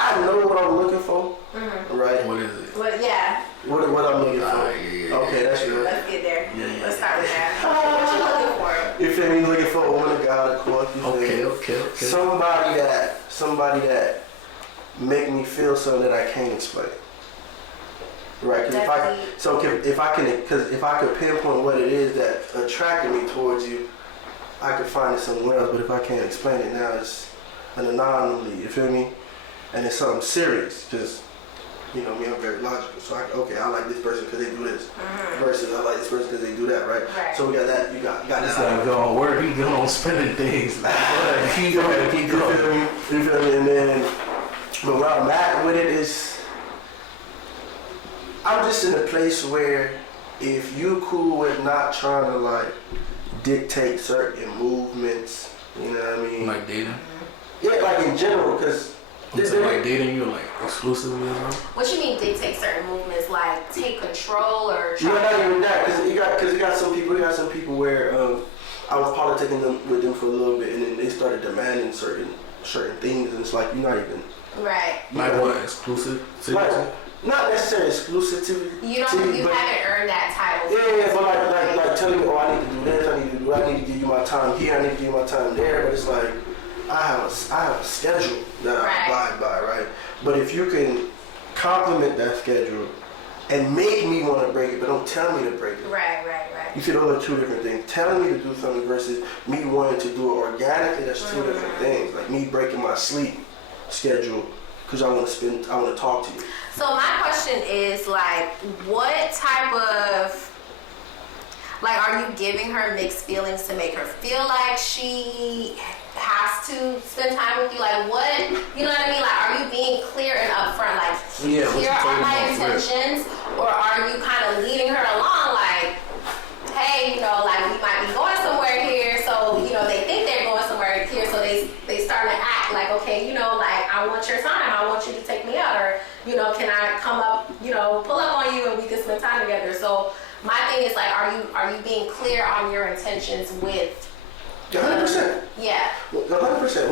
I know what I'm looking for, right? What is it? Well, yeah. What I'm looking for? Yeah. Okay, that's good. Let's get there. Yeah. Let's start with that. What you looking for? You feel me? Looking for a woman of God, of course. You feel me? Okay. Somebody that make me feel something that I can't explain. Right? Because if I could pinpoint what it is that attracted me towards you, I could find it somewhere else. But if I can't explain it now, it's an anomaly. You feel me? And it's something serious. Just me, I'm very logical. So I like this person because they do this. Versus I like this person because they do that. Right? So we got that. You got this. This guy going work. He going on spending things. Like, keep going. You feel me? And then, but where I'm at with it is, I'm just in a place where if you cool with not trying to like dictate certain movements, you know what I mean? Like dating? Yeah, like in general, because like dating you like exclusively or something? What you mean dictate certain movements, like take control or try? Yeah, not even that, because you got some people where I was politicking with them for a little bit, and then they started demanding certain things, and it's like you're not even right. Like what? Exclusive? Like, not necessarily exclusivity. You haven't earned that title. Yeah, but like telling me, I need to do this, I need to give you my time here, I need to give you my time there, but it's like I have a schedule that I abide by, right? But if you can complement that schedule and make me want to break it, but don't tell me to break it. Right. You see, those are two different things. Telling me to do something versus me wanting to do it organically, that's two different things. Like me breaking my sleep schedule because I want to talk to you. So my question is like, what type of, like, are you giving her mixed feelings to make her feel like she has to spend time with you? Like, what, you know what I mean? Like, are you being clear and upfront? Like, Yeah, here are my intentions, or are you kind of leading her along? Like, hey, you know, like, we might be going somewhere here, so, you know, they think they're going somewhere here, so they start to act like, okay, you know, like, I want your time, I want you to take me out, or, you know, can I come up, you know, pull up on you and we can spend time together? So my thing is like, are you being clear on your intentions with? 100%. Yeah. 100%.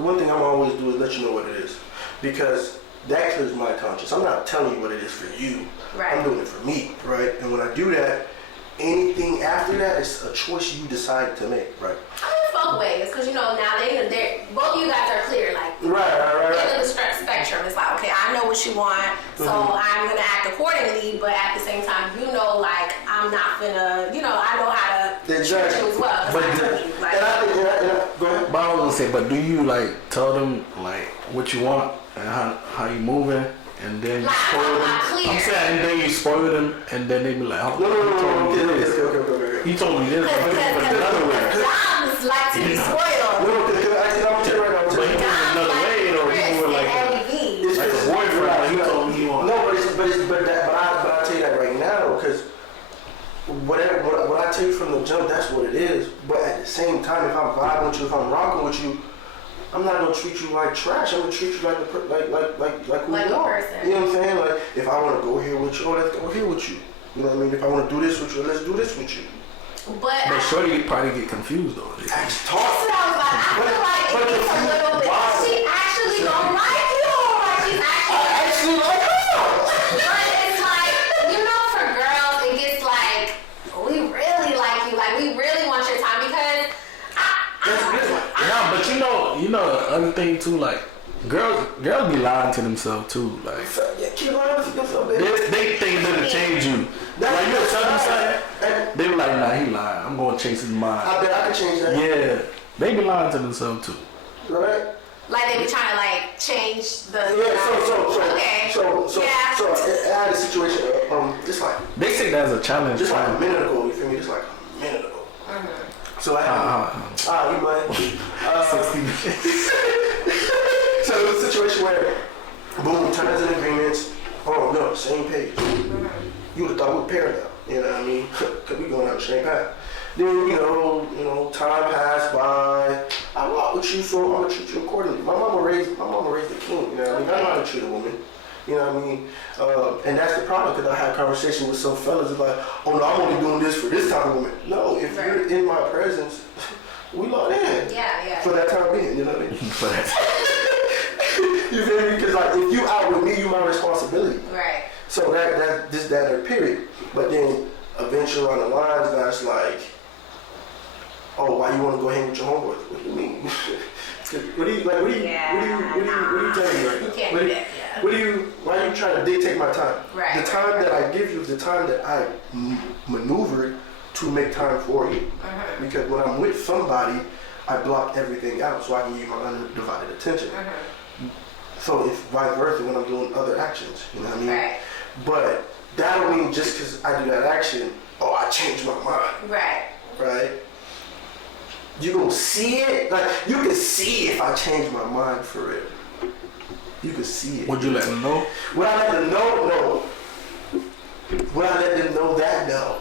One thing I'm always do is let you know what it is, because that clears my conscience. I'm not telling you what it is for you. Right. I'm doing it for me, right? And when I do that, anything after that is a choice you decide to make, right? I mean, it's both ways, because, you know, now they're both of you guys are clear, like, Right. end of the spectrum. It's like, okay, I know what you want, so I'm gonna act accordingly, but at the same time, you know, like, I'm not gonna, you know, I know how to treat you as well. But Go ahead. But I was gonna say, but do you like tell them like what you want and how you moving, and then you Like, spoil them? clear. I'm saying, and then you spoil them, and then they be like, oh, No. you told me this. Okay. You told me this, but another way. Moms like to be spoiled. No, because I'm telling you right now. But he moved another way, or he moved like a boyfriend. Like he told me he wanted. No, but I tell you that right now, because what I tell you from the jump, that's what it is. But at the same time, if I'm vibing with you, if I'm rocking with you, I'm not gonna treat you like trash. I'm gonna treat you like who Like you a are. person. You know what I'm saying? Like, if I want to go here with you, let's go here with you. You know what I mean? If I want to do this with you, let's do this with you. But Shorty probably get confused though. That's that's what I was like. I feel like it gets a little bit. She actually don't like you. Like, she's actually like her. But it's like, you know, for girls, it gets like, we really like you. Like, we really want your time, because Yeah, but you know the other thing too, like girls be lying to themselves too. Like Yeah, keep lying to yourself, baby. they think that'll change you. Like you tell them something, they be like, nah, he lying. I'm gonna chase his mind. I bet I can change that. Yeah, they be lying to themselves too. Right? like they be trying to like change the. Yeah, Okay. So I had a situation, just like They say that's a challenge. just like a minute ago, you feel me? Just like a minute ago. So I had you mind? 60. So it was a situation where, boom, terms and agreements. Oh no, same page. You would have thought we were parallel. You know what I mean? Cause we going down the same path. Then you know, time passed by. I walk with you, so I'm gonna treat you accordingly. My mama raised the king. You know what I mean? I know how to treat a woman. You know what I mean? And that's the problem, because I had a conversation with some fellas it's like, oh no, I'm only doing this for this type of woman. No, if you're in my presence, we locked in. Yeah. For that time being, you know what I mean? For that. You feel me? Because like, if you out with me, you my responsibility. Right. So that period. But then eventually on the lines, that's like, oh, why you want to go hang with your homeboys? What do you mean? What do you telling me right now? You can't do that, yeah. Why are you trying to dictate my time? Right. The time that I give you is the time that I maneuvered to make time for you. Because when I'm with somebody, I block everything out so I can give my undivided attention. So it's vice versa when I'm doing other actions, you know what I mean? Right. But that don't mean just because I do that action, oh, I changed my mind. Right? You gonna see it? Like, you can see if I change my mind for real. You can see it. Would you let them know? Would I let them know? No. Would I let them know that? No.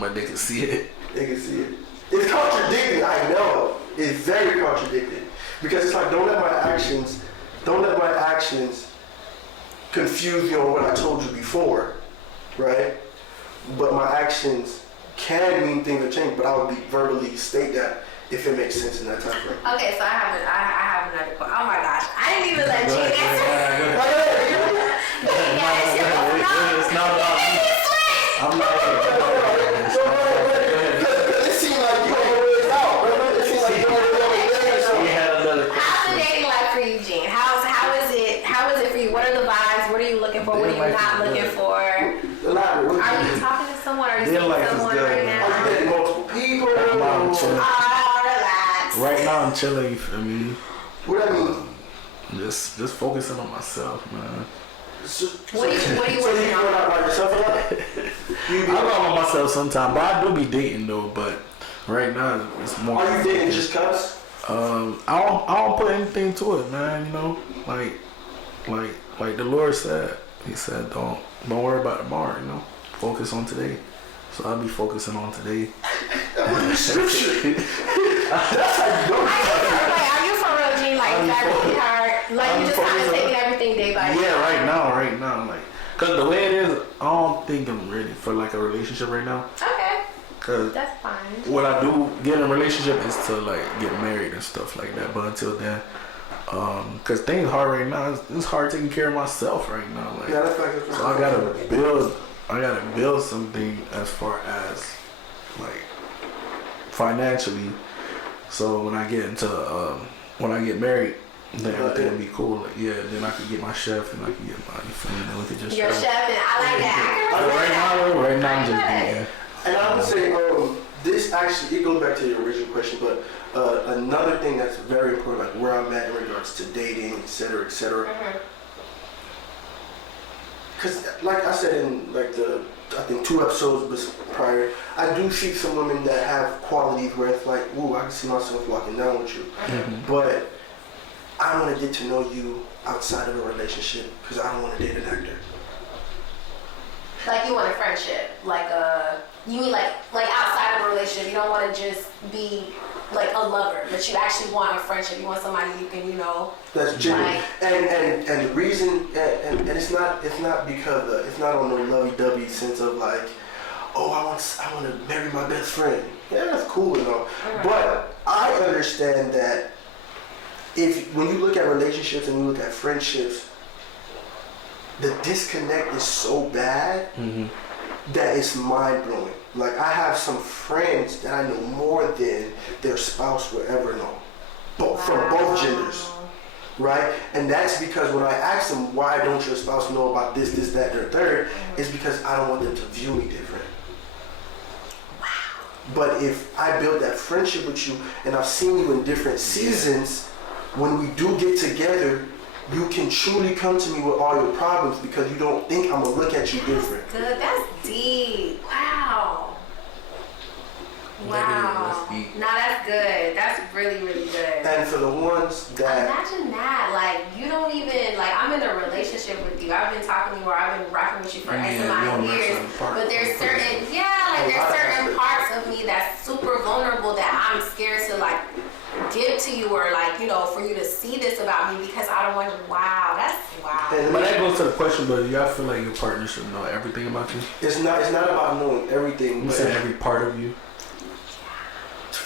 But they can see it. They can see it. It's contradicting, I know. It's very contradicting. Because it's like, don't let my actions confuse you on what I told you before, right? But my actions can mean things have changed, but I would be verbally state that if it makes sense in that time frame. Okay, so I have another question. Oh my gosh, I didn't even let you answer. It's not about me. I'm not. It seems like you always out, bro. It seems like you always out. We had another question. How's the dating life for you, Gene? How is it for you? What are the vibes? What are you looking for? What are you not looking for? Are you talking to someone? Are you seeing someone right now? Are you dating multiple people? Relax. Right now I'm chilling, you feel me? What I mean? just focusing on myself, man. What do you working on? By yourself a lot? I go out by myself sometimes, but I do be dating though. But right now it's more. Are you dating just cause? I don't put anything to it, man. You know, like the Lord said. He said, don't worry about tomorrow. You know, focus on today. So I'll be focusing on today. That was the scripture. That's how you do it. Are you for real, G? Like that really hard? Like you just kind of taking everything day by day? Yeah, right now, like, cause the way it is, I don't think I'm ready for like a relationship right now. Okay. Cause that's fine. What I do get in a relationship is to like get married and stuff like that. But until then, cause things hard right now. It's hard taking care of myself right now. Like, yeah, that's like so I gotta build something as far as like financially. So when I get married, then everything will be cool. Like, yeah, then I can get my chef and I can get my family. Then we could just your chef and I like that. Right now I'm just eating. And I would say this actually it goes back to your original question, but another thing that's very important, like where I'm at in regards to dating, et cetera, et cetera. Because like I said in like I think 2 episodes prior, I do see some women that have qualities where it's like, ooh, I can see myself locking down with you. But I want to get to know you outside of a relationship because I don't want to date an actor. Like you want a friendship, like you mean like outside of a relationship. You don't want to just be like a lover, but you actually want a friendship. You want somebody you can, you know. That's genuine. Like, and the reason, and it's not because it's not on the lovey-dovey sense of like, oh, I want to marry my best friend. Yeah, that's cool and all. But I understand that when you look at relationships and you look at friendships, the disconnect is so bad that it's mind-blowing. Like, I have some friends that I know more than their spouse will ever know. From both genders. Right? And that's because when I ask them, why don't your spouse know about this, that, and the third, it's because I don't want them to view me different. But if I build that friendship with you and I've seen you in different seasons, when we do get together, you can truly come to me with all your problems because you don't think I'm going to look at you different. Good. That's deep. Wow. Wow. No, that's good. That's really, really good. And for the ones that... Imagine that. Like, you don't even... Like, I'm in a relationship with you. I've been talking to you or I've been rocking with you for X amount of years. But there's certain... Yeah, like, there's certain parts of me that's super vulnerable that I'm scared to, like, give to you or, like, you know, for you to see this about me because I don't want you... Wow. That's... Wow. But that goes to the question, but do y'all feel like your partner should know everything about you? It's not about knowing everything. You said every part of you?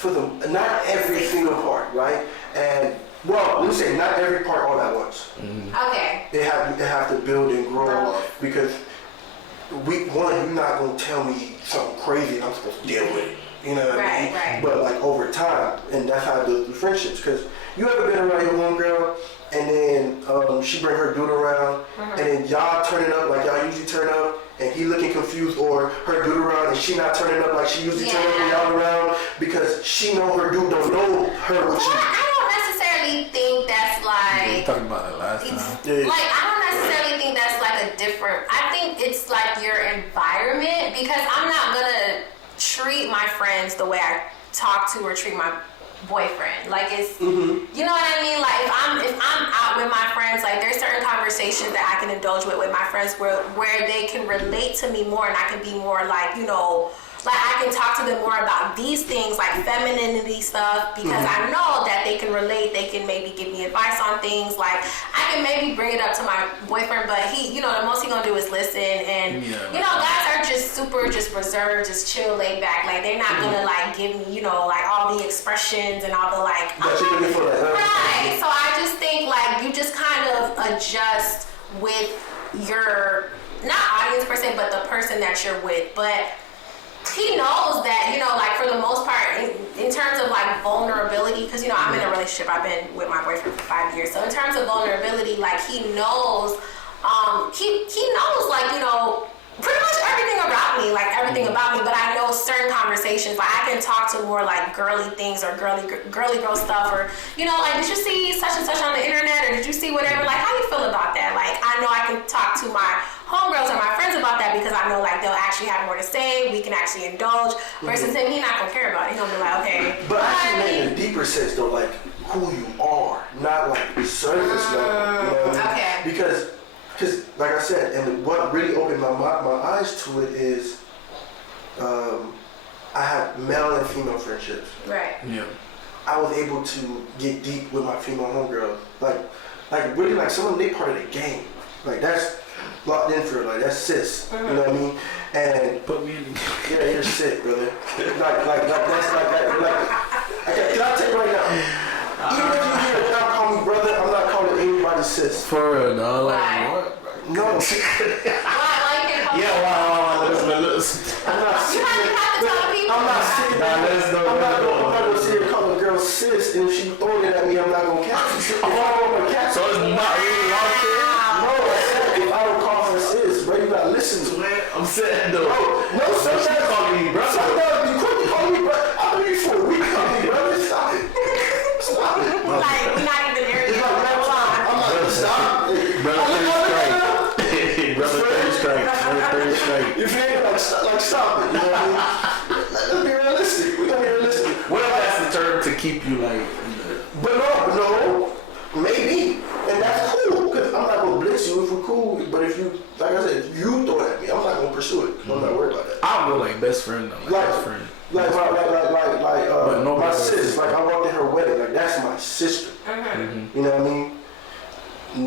Not every single part, right? And well, let me say not every part all at once. Okay. They have to build and grow because week one you're not gonna tell me something crazy and I'm supposed to deal with it. You know what I mean? Right. But like over time, and that's how I build the friendships. Because you ever been around your homegirl and then she bring her dude around and then y'all turning up like y'all usually turn up and he looking confused or her dude around and she not turning up like she usually turn up when y'all around because she know her dude don't know her what she... I don't necessarily think that's like... We talked about it last time. Like, I don't necessarily think that's like a different... I think it's like your environment because I'm not gonna treat my friends the way I talk to or treat my boyfriend. Like, it's... You know what I mean? Like, if I'm out with my friends, like, there's certain conversations that I can indulge with my friends where they can relate to me more and I can be more like, you know, like I can talk to them more about these things like femininity stuff because I know that they can relate. They can maybe give me advice on things. Like, I can maybe bring it up to my boyfriend, but he, you know, the most he gonna do is listen. And you know, guys are just super, just reserved, just chill, laid back. Like, they're not gonna like give me, you know, like all the expressions and all the like. Right. So I just think like you just kind of adjust with your not audience per se, but the person that you're with, but. He knows that, you know, like for the most part, in terms of like vulnerability, because, you know, I'm in a relationship, I've been with my boyfriend for 5 years. So in terms of vulnerability, like he knows, he knows like, you know, pretty much everything about me, like everything about me, but I know certain conversations, like I can talk to more like girly things or girly girl stuff, or like, did you see such and such on the internet, or did you see whatever? Like, how you feel about that? Like, I know I can talk to my homegirls or my friends about that because I know like they'll actually have more to say. We can actually indulge. Versus him, he not gonna care about it. He gonna be like, okay. But actually, in a deeper sense though, like who you are, not like surface level. You know what I mean? Okay. Because like I said, and what really opened my eyes to it is, I have male and female friendships. Right. Yeah. I was able to get deep with my female homegirls. Like really, like some of them, they part of the game. Like that's locked in for, like that's sis. You know what I mean? And Put me in. yeah, you're sick, brother. Like that's like. Okay, can I tell you right now? Even if you hear a guy call me brother, I'm not calling anybody sis. For real, dog. Like, Why? what? No. Why you can't call Yeah, wow. Listen. I'm not You sitting have to there. talk to people. I'm not sitting there. Nah, let's go. I'm not gonna sit here and call a girl sis, and if she throwing it at me, I'm not gonna catch it. If I don't want to catch So it, it's not really our kid? no, I said if I don't call her sis, bro, you gotta listen to me. I'm saying though. No, sometimes calling me brother. Sometimes you quick to call me brother. I've been here for a week. Call me brother. Stop it. Stop it. Like, we're not even there It's yet. like that time. I'm not gonna stop. Brother, third strike. Brother, third strike. You feel me? Like stop it. You know what I mean? Let's be realistic. We gotta be realistic. What if that's the term to keep you like? But no, maybe, and that's cool. Cause I'm not gonna blitz you if we're cool. But if you, like I said, if you throw it at me, I'm not gonna pursue it. I'm not worried about that. I don't go like best friend though. Like best friend. Like But no my brother. sis. Like I walked in her wedding. Like that's my sister. You know what I mean?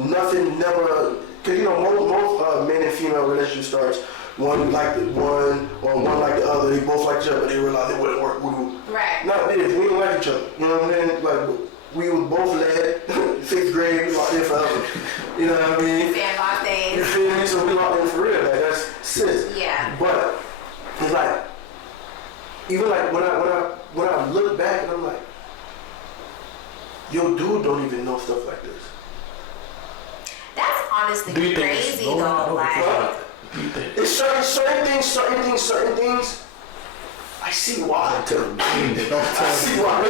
Nothing, never. Cause most men and female relationship starts. One like the one, or one like the other. They both like each other, but they realize it wouldn't work. Right. Not this. We didn't like each other. You know what I mean? Like we was both led. 6th grade, we locked in forever. You know what I mean? Sandbox You days. feel me? So we locked in for real. Like that's sis. Yeah. But it's like, even like when I look back and I'm like, yo, dude don't even know stuff like this. That's honestly Do you think crazy it's though. Like, Do you think? It's certain things. I see why. Don't tell me. Don't I tell see me. why.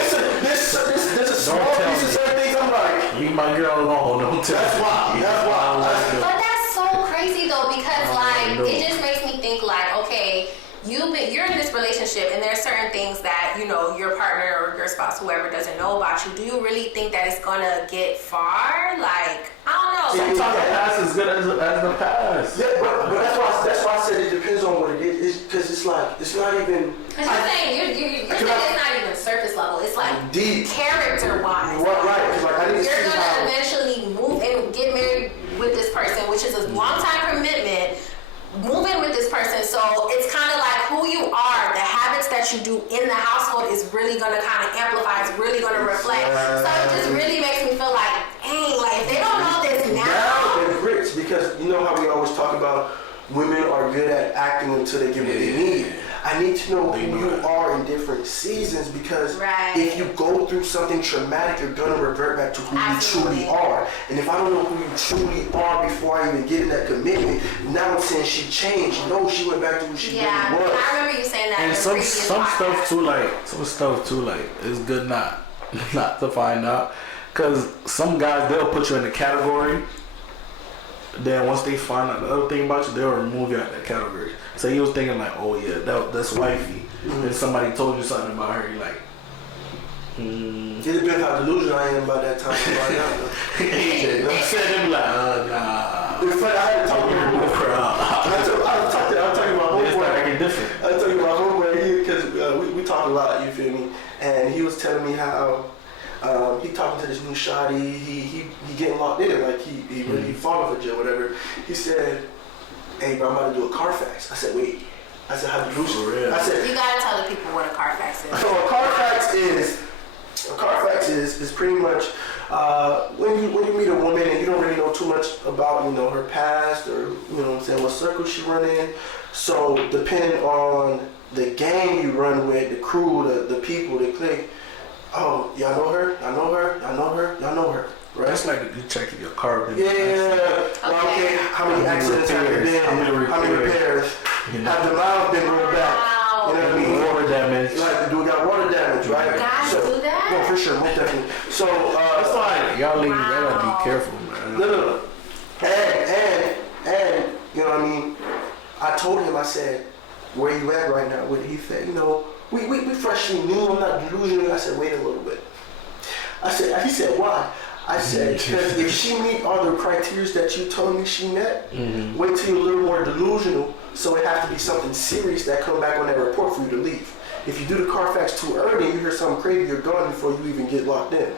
There's a small Don't tell piece of me. certain things I'm like, Leave my girl alone. Don't tell that's me. why. That's why. but that's so crazy though, because like know. it just makes me think like, okay, you're in this relationship and there's certain things that your partner or your spouse, whoever, doesn't know about you. Do you really think that it's gonna get far? Like, I don't know. Sometimes the past is good as the past. Yeah, but that's why I said it depends on what it is. Because it's like, it's not even. Because you're saying it's not even surface level. It's like Deep. character wise. Right, because like I didn't You're see gonna how. eventually move and get married with this person, which is a long time commitment. Move in with this person, so it's kind of like who you are. The habits that you do in the household is really gonna kind of amplify. It's really gonna reflect. So it just really makes me feel like, dang, like if they don't know this now. Now it grits, because you know how we always talk about women are good at acting until they get what they need. I need to know who you are in different seasons, because Right. if you go through something traumatic, you're gonna revert back to who Absolutely. you truly are. And if I don't know who you truly are before I even get in that commitment, now I'm saying she changed. No, she went back to who she Yeah, really was. I remember you saying that. And in the some previous stuff podcast. too like it's good not to find out, because some guys, they'll put you in a category, then once they find out the other thing about you, they'll remove you out of that category. So he was thinking like, oh yeah, that's wifey. Then somebody told you something about her, you're like, It depends how delusional I am about that time. I'm saying, they be like, nah. In fact, I had to talk to her. I'll talk to you about It's homeboy. like acting different. I'll tell you about homeboy, because we talk a lot, you feel me? And he was telling me how he talking to this new shawty, he getting locked in, like he really falling for jail, whatever. He said, hey bro, I'm about to do a Carfax. I said, wait. I said, how delusional? For real? I said, You gotta tell the people what a Carfax is. so a Carfax is pretty much when you meet a woman and you don't really know too much about her past, or what I'm saying, what circle she run in. So depending on the gang you run with, the crew, the people, the clique. Oh, y'all know her, y'all know her, y'all know her, y'all know her. right? That's like you checking your car. Yeah. Well, okay. How many accidents have there been? How many repairs? Have the miles been rolled back? You know what I mean? Water damage. Like, do we got water damage, right? Guys do that? No, for sure, most definitely. So, That's why y'all ladies gotta be careful, man. no. And, you know what I mean? I told him, I said, where you at right now? He said, you know, we freshly new, I'm not delusional. I said, wait a little bit. He said, why? I said, because if she meet all the criteria that you told me she met, wait till you're a little more delusional, so it has to be something serious that come back on that report for you to leave. If you do the Carfax too early and you hear something crazy, you're gone before you even get locked in.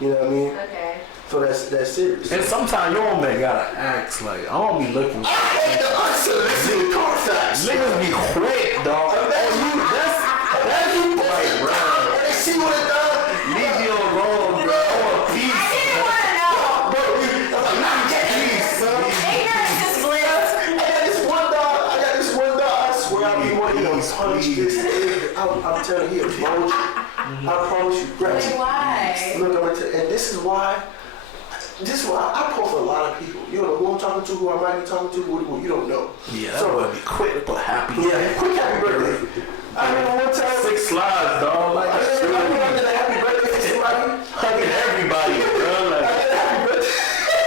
You know what I mean? Okay. So that's serious. And sometimes you don't make gotta ask, like, I don't be looking for unsolicited Carfax. niggas be quick, dog. That's you, like, bro. They see what it does. Leave me alone, bro. I want peace. I didn't want to know. Bro, I'm not getting peace, son. Ignorance is bliss. I got this one dog, I swear I be wanting to punch this nigga. I'm telling you, he a vulture. I promise you. Wait, why? Look, I'm gonna tell you, and this is why I post a lot of people. You know who I'm talking to, who I might be talking to, who you don't know. Yeah, that would be quick to put happy. Yeah, quick happy birthday. I remember one time. 6 slides, dog. Like, I did a happy birthday to somebody. hugging everybody, bro. Like, I did a happy birthday.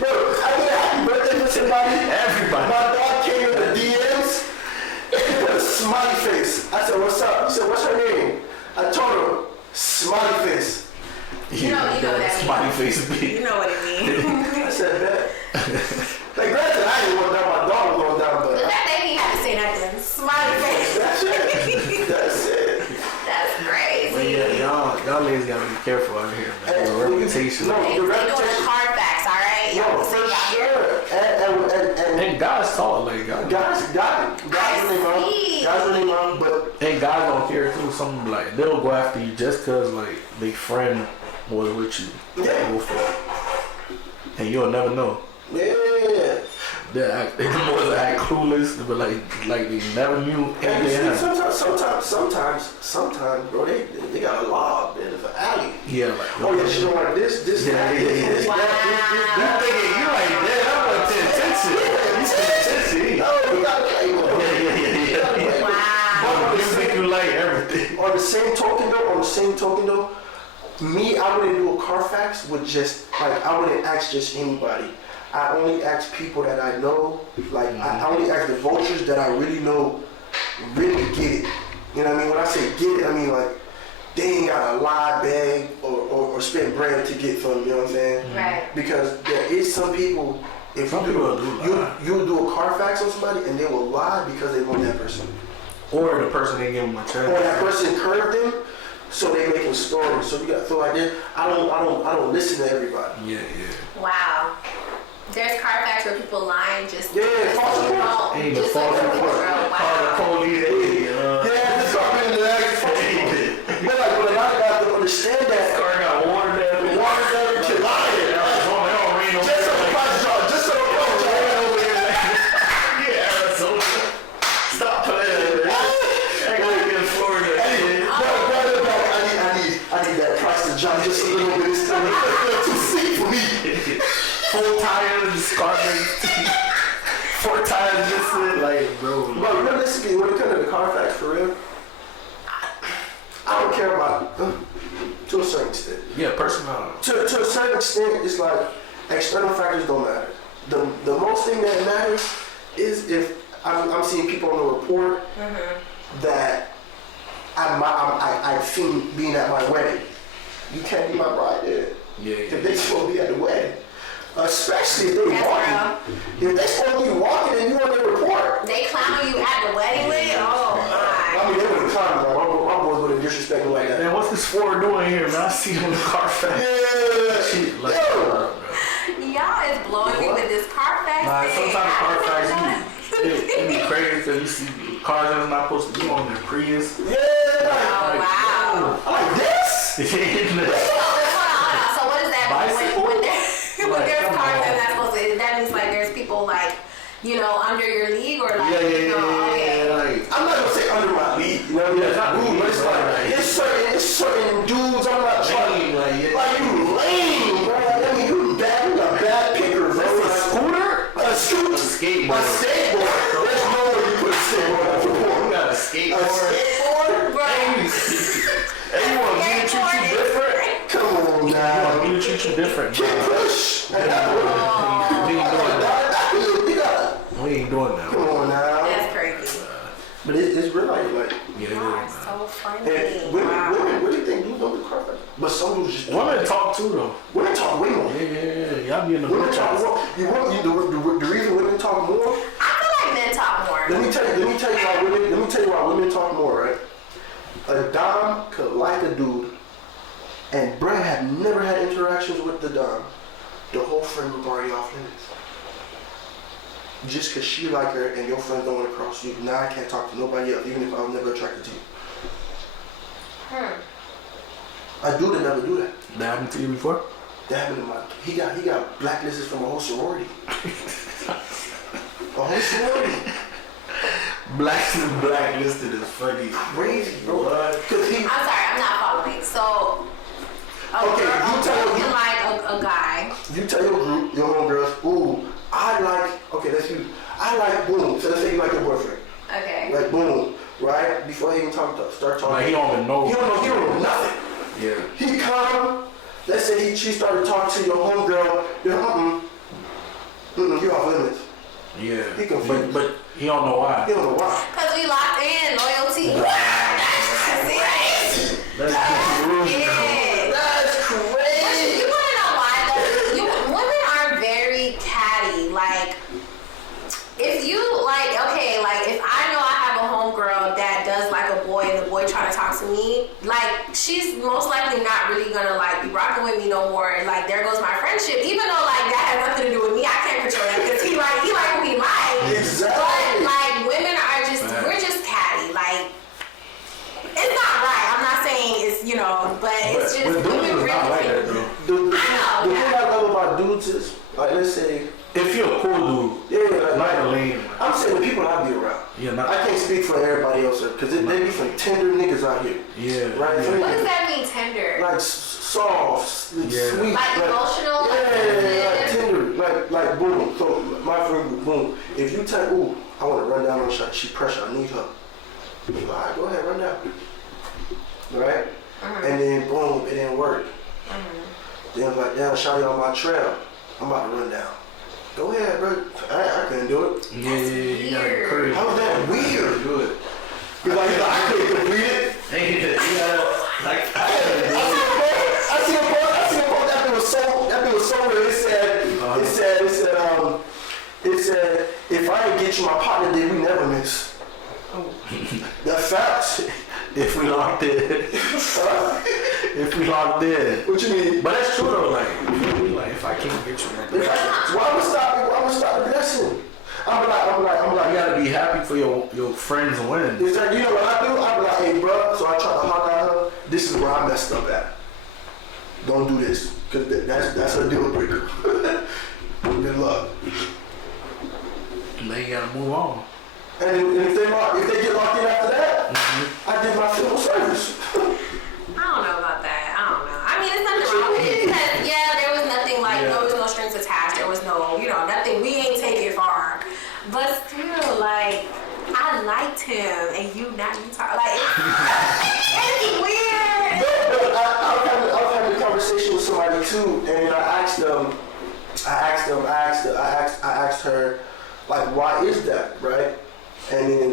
Bro, I did a happy birthday to somebody. everybody. My dog came in the DMs and he put a smiley face. I said, what's up? He said, what's her name? I told him, smiley face. You know that. Smiley face You be. know what it means. I said, bet. Like, granted, I didn't want down, my dog was going down, but That baby had to say nothing. Smiley face. that's it. That's it. That's But crazy. yeah, y'all ladies gotta be careful out here, man. Hey, Your reputation. no, They the doing reputation. Carfax, all right? Y'all No, listen for out here. sure. And And guys talk like guys really mom, but and guys don't care too. Some like they'll go after you just cause like they friend was with you. Yeah. Go for it. And you'll never know. yeah. They act clueless, but like they never knew And anything happened. sometimes, bro, they got a law, man, of an alley. Yeah, like Oh yeah, she don't like this, Yeah, that, yeah, this, yeah. that, You thinking you like that? I'm gonna pay attention. You pay attention. No, we gotta play with it. Yeah. Wow. You think you like everything. On the same token though, me, I wouldn't do a Carfax with just, like, I wouldn't ask just anybody. I only ask people that I know, like, I only ask the vultures that I really know really get it. You know what I mean? When I say get it, I mean, like, they ain't got a lie, beg, or spend bread to get from, you know what I'm saying? Right. Because there is some people, if Some you people do lie. you'll do a Carfax on somebody and they will lie because they want that person. Or the person they give them a chance. Or that person curved them, so they making stories. So you got to feel like this. I don't listen to everybody. Yeah. Wow. There's Carfax where people lying just Yeah, false you report. know, Ain't the just like false the report. girl. Call the Wow. police. Yeah, this car been in the next. But like, but a lot of guys don't understand that. Car got water damage. Water damage can lie. Just so the price drop. Just so the price drop. Yeah, Arizona. Stop playing. I gotta get Florida. I need that price to drop just a little bit. It's a little too sick for me. 4 tires, carbon. 4 tires, just like, bro. But realistically, when it comes to the Carfax, for real, I don't care about it to a certain extent. Yeah, personality. To a certain extent, it's like external factors don't matter. The most thing that matters is if I'm seeing people on the report that I've seen being at my wedding. You can't be my bride there. Yeah. If they supposed to be at the wedding. Especially if they That's walking. If they supposed to be walking and you on their report. They clown you at the wedding with? Oh my. I mean, they would have climbed, man. My boys would have disrespected like that. Man, what's this Ford doing here, man? I see him in the Carfax. Yeah. Shit, like, Yo. Y'all is blowing me with this Carfax Nah, thing. sometimes Carfax, it be crazy because you see cars that's not supposed to be on their Prius. Yeah. Oh wow. Like this? Hold on. So what is that? Bicycle? When there's come cars on. that's not supposed to, that means like there's people like, you know, under your league or like, Yeah, you know, okay. like, I'm not gonna say under my league, you know what I mean? It's not rude, but it's like, it's certain dudes I'm not trying. like, yeah. Like, you lame, bro. skateboard. A skateboard. There's no way you put a skateboard on the floor. You got a A skateboard. skateboard? Bro. Hey, you want me to treat you different? Come on You now. want me to treat you different? Can't push. We ain't doing that. Come We ain't doing that. on now. That's crazy. But it's real like. Yeah, You are yeah. so funny. And women, Wow. what do you think dudes don't do crap like that? But some dudes just Women talk too though. Women talk way more. Yeah. Y'all be in the Women group talk chat. more. The reason women talk more. I feel like men talk more. Let me tell you why women talk more, right? A dom could like a dude, and Brad had never had interactions with the dom. The whole friend was already off limits. Just because she like her and your friends don't want to cross you, now I can't talk to nobody else, even if I was never attracted to you. A dude that never do that. That happened to you before? That happened to my. He got blacklisted from a whole sorority. A whole sorority. Blacklisted is funny. Crazy, bro. Cause he. I'm sorry, I'm not following. So, Okay, you tell girl me. can like a guy. You tell your group, your homegirls, ooh, I like. Okay, that's you. I like boom. So let's say you like your boyfriend. Okay. Like boom, right? Before he even start talking. Like he don't even know. He don't know nothing. Yeah. He come. Let's say she started talking to your homegirl. You're you're off limits. Yeah. He confused. But he don't know why. You don't know why. Because we locked in loyalty. That's Yeah. That's You crazy. want to know why though? Women are very catty. Like, if you like, okay, like if I know I have a homegirl that does like a boy and the boy trying to talk to me, like she's most likely not really gonna like be rocking with me no more. And like there goes my friendship. Even though like that has nothing to do with me, I can't control that because he like who he like. Exactly. But like women are just we're just catty. Like it's not right. I'm not saying it's but it's just But dudes is not like that though. The I know, thing I love about dudes is, like, let's say, If you're a cool dude, yeah, not a lame. I'm saying the people I be around. Yeah, not. I can't speak for everybody else, because they be some tender niggas out here. Yeah. Right? Yeah. what does that mean, tender? Like soft, Yeah. sweet. Like emotional, like Yeah, like sensitive? tender. Like boom. So my friend, boom. If you tell, ooh, I want to run down on her, she pressure, I need her. All right, go ahead, run down. Right? And then boom, it didn't work. Then I was like, damn, shawty on my trail. I'm about to run down. Go ahead, bro. I couldn't do it. Yeah, you gotta encourage. How was that weird? Do it. He's like, I couldn't complete it. You gotta, like, I see a post. That bit was so weird. It said, if I ain't get you my partner, then we never miss. That's facts. if we locked in. If we locked in. What you mean? But that's true though, like if I can't get you, like, Why would stop the blessing? I'm like, you gotta be happy for your friends winning. is that, you know what I do? I'm like, hey, bro. So I try to holler at her. This is where I messed up at. Don't do this, cause that's a deal breaker. Good luck. And then you gotta move on. And if they get locked in after that, I did my civil service. I don't know about that. I don't know. I mean, there's nothing wrong with it because there was nothing like there was no strings attached. There was no, nothing. We ain't take it far, but still, like I liked him, and you talk like it's weird. But I was having a conversation with somebody too, and I asked her, like, why is that, right? And then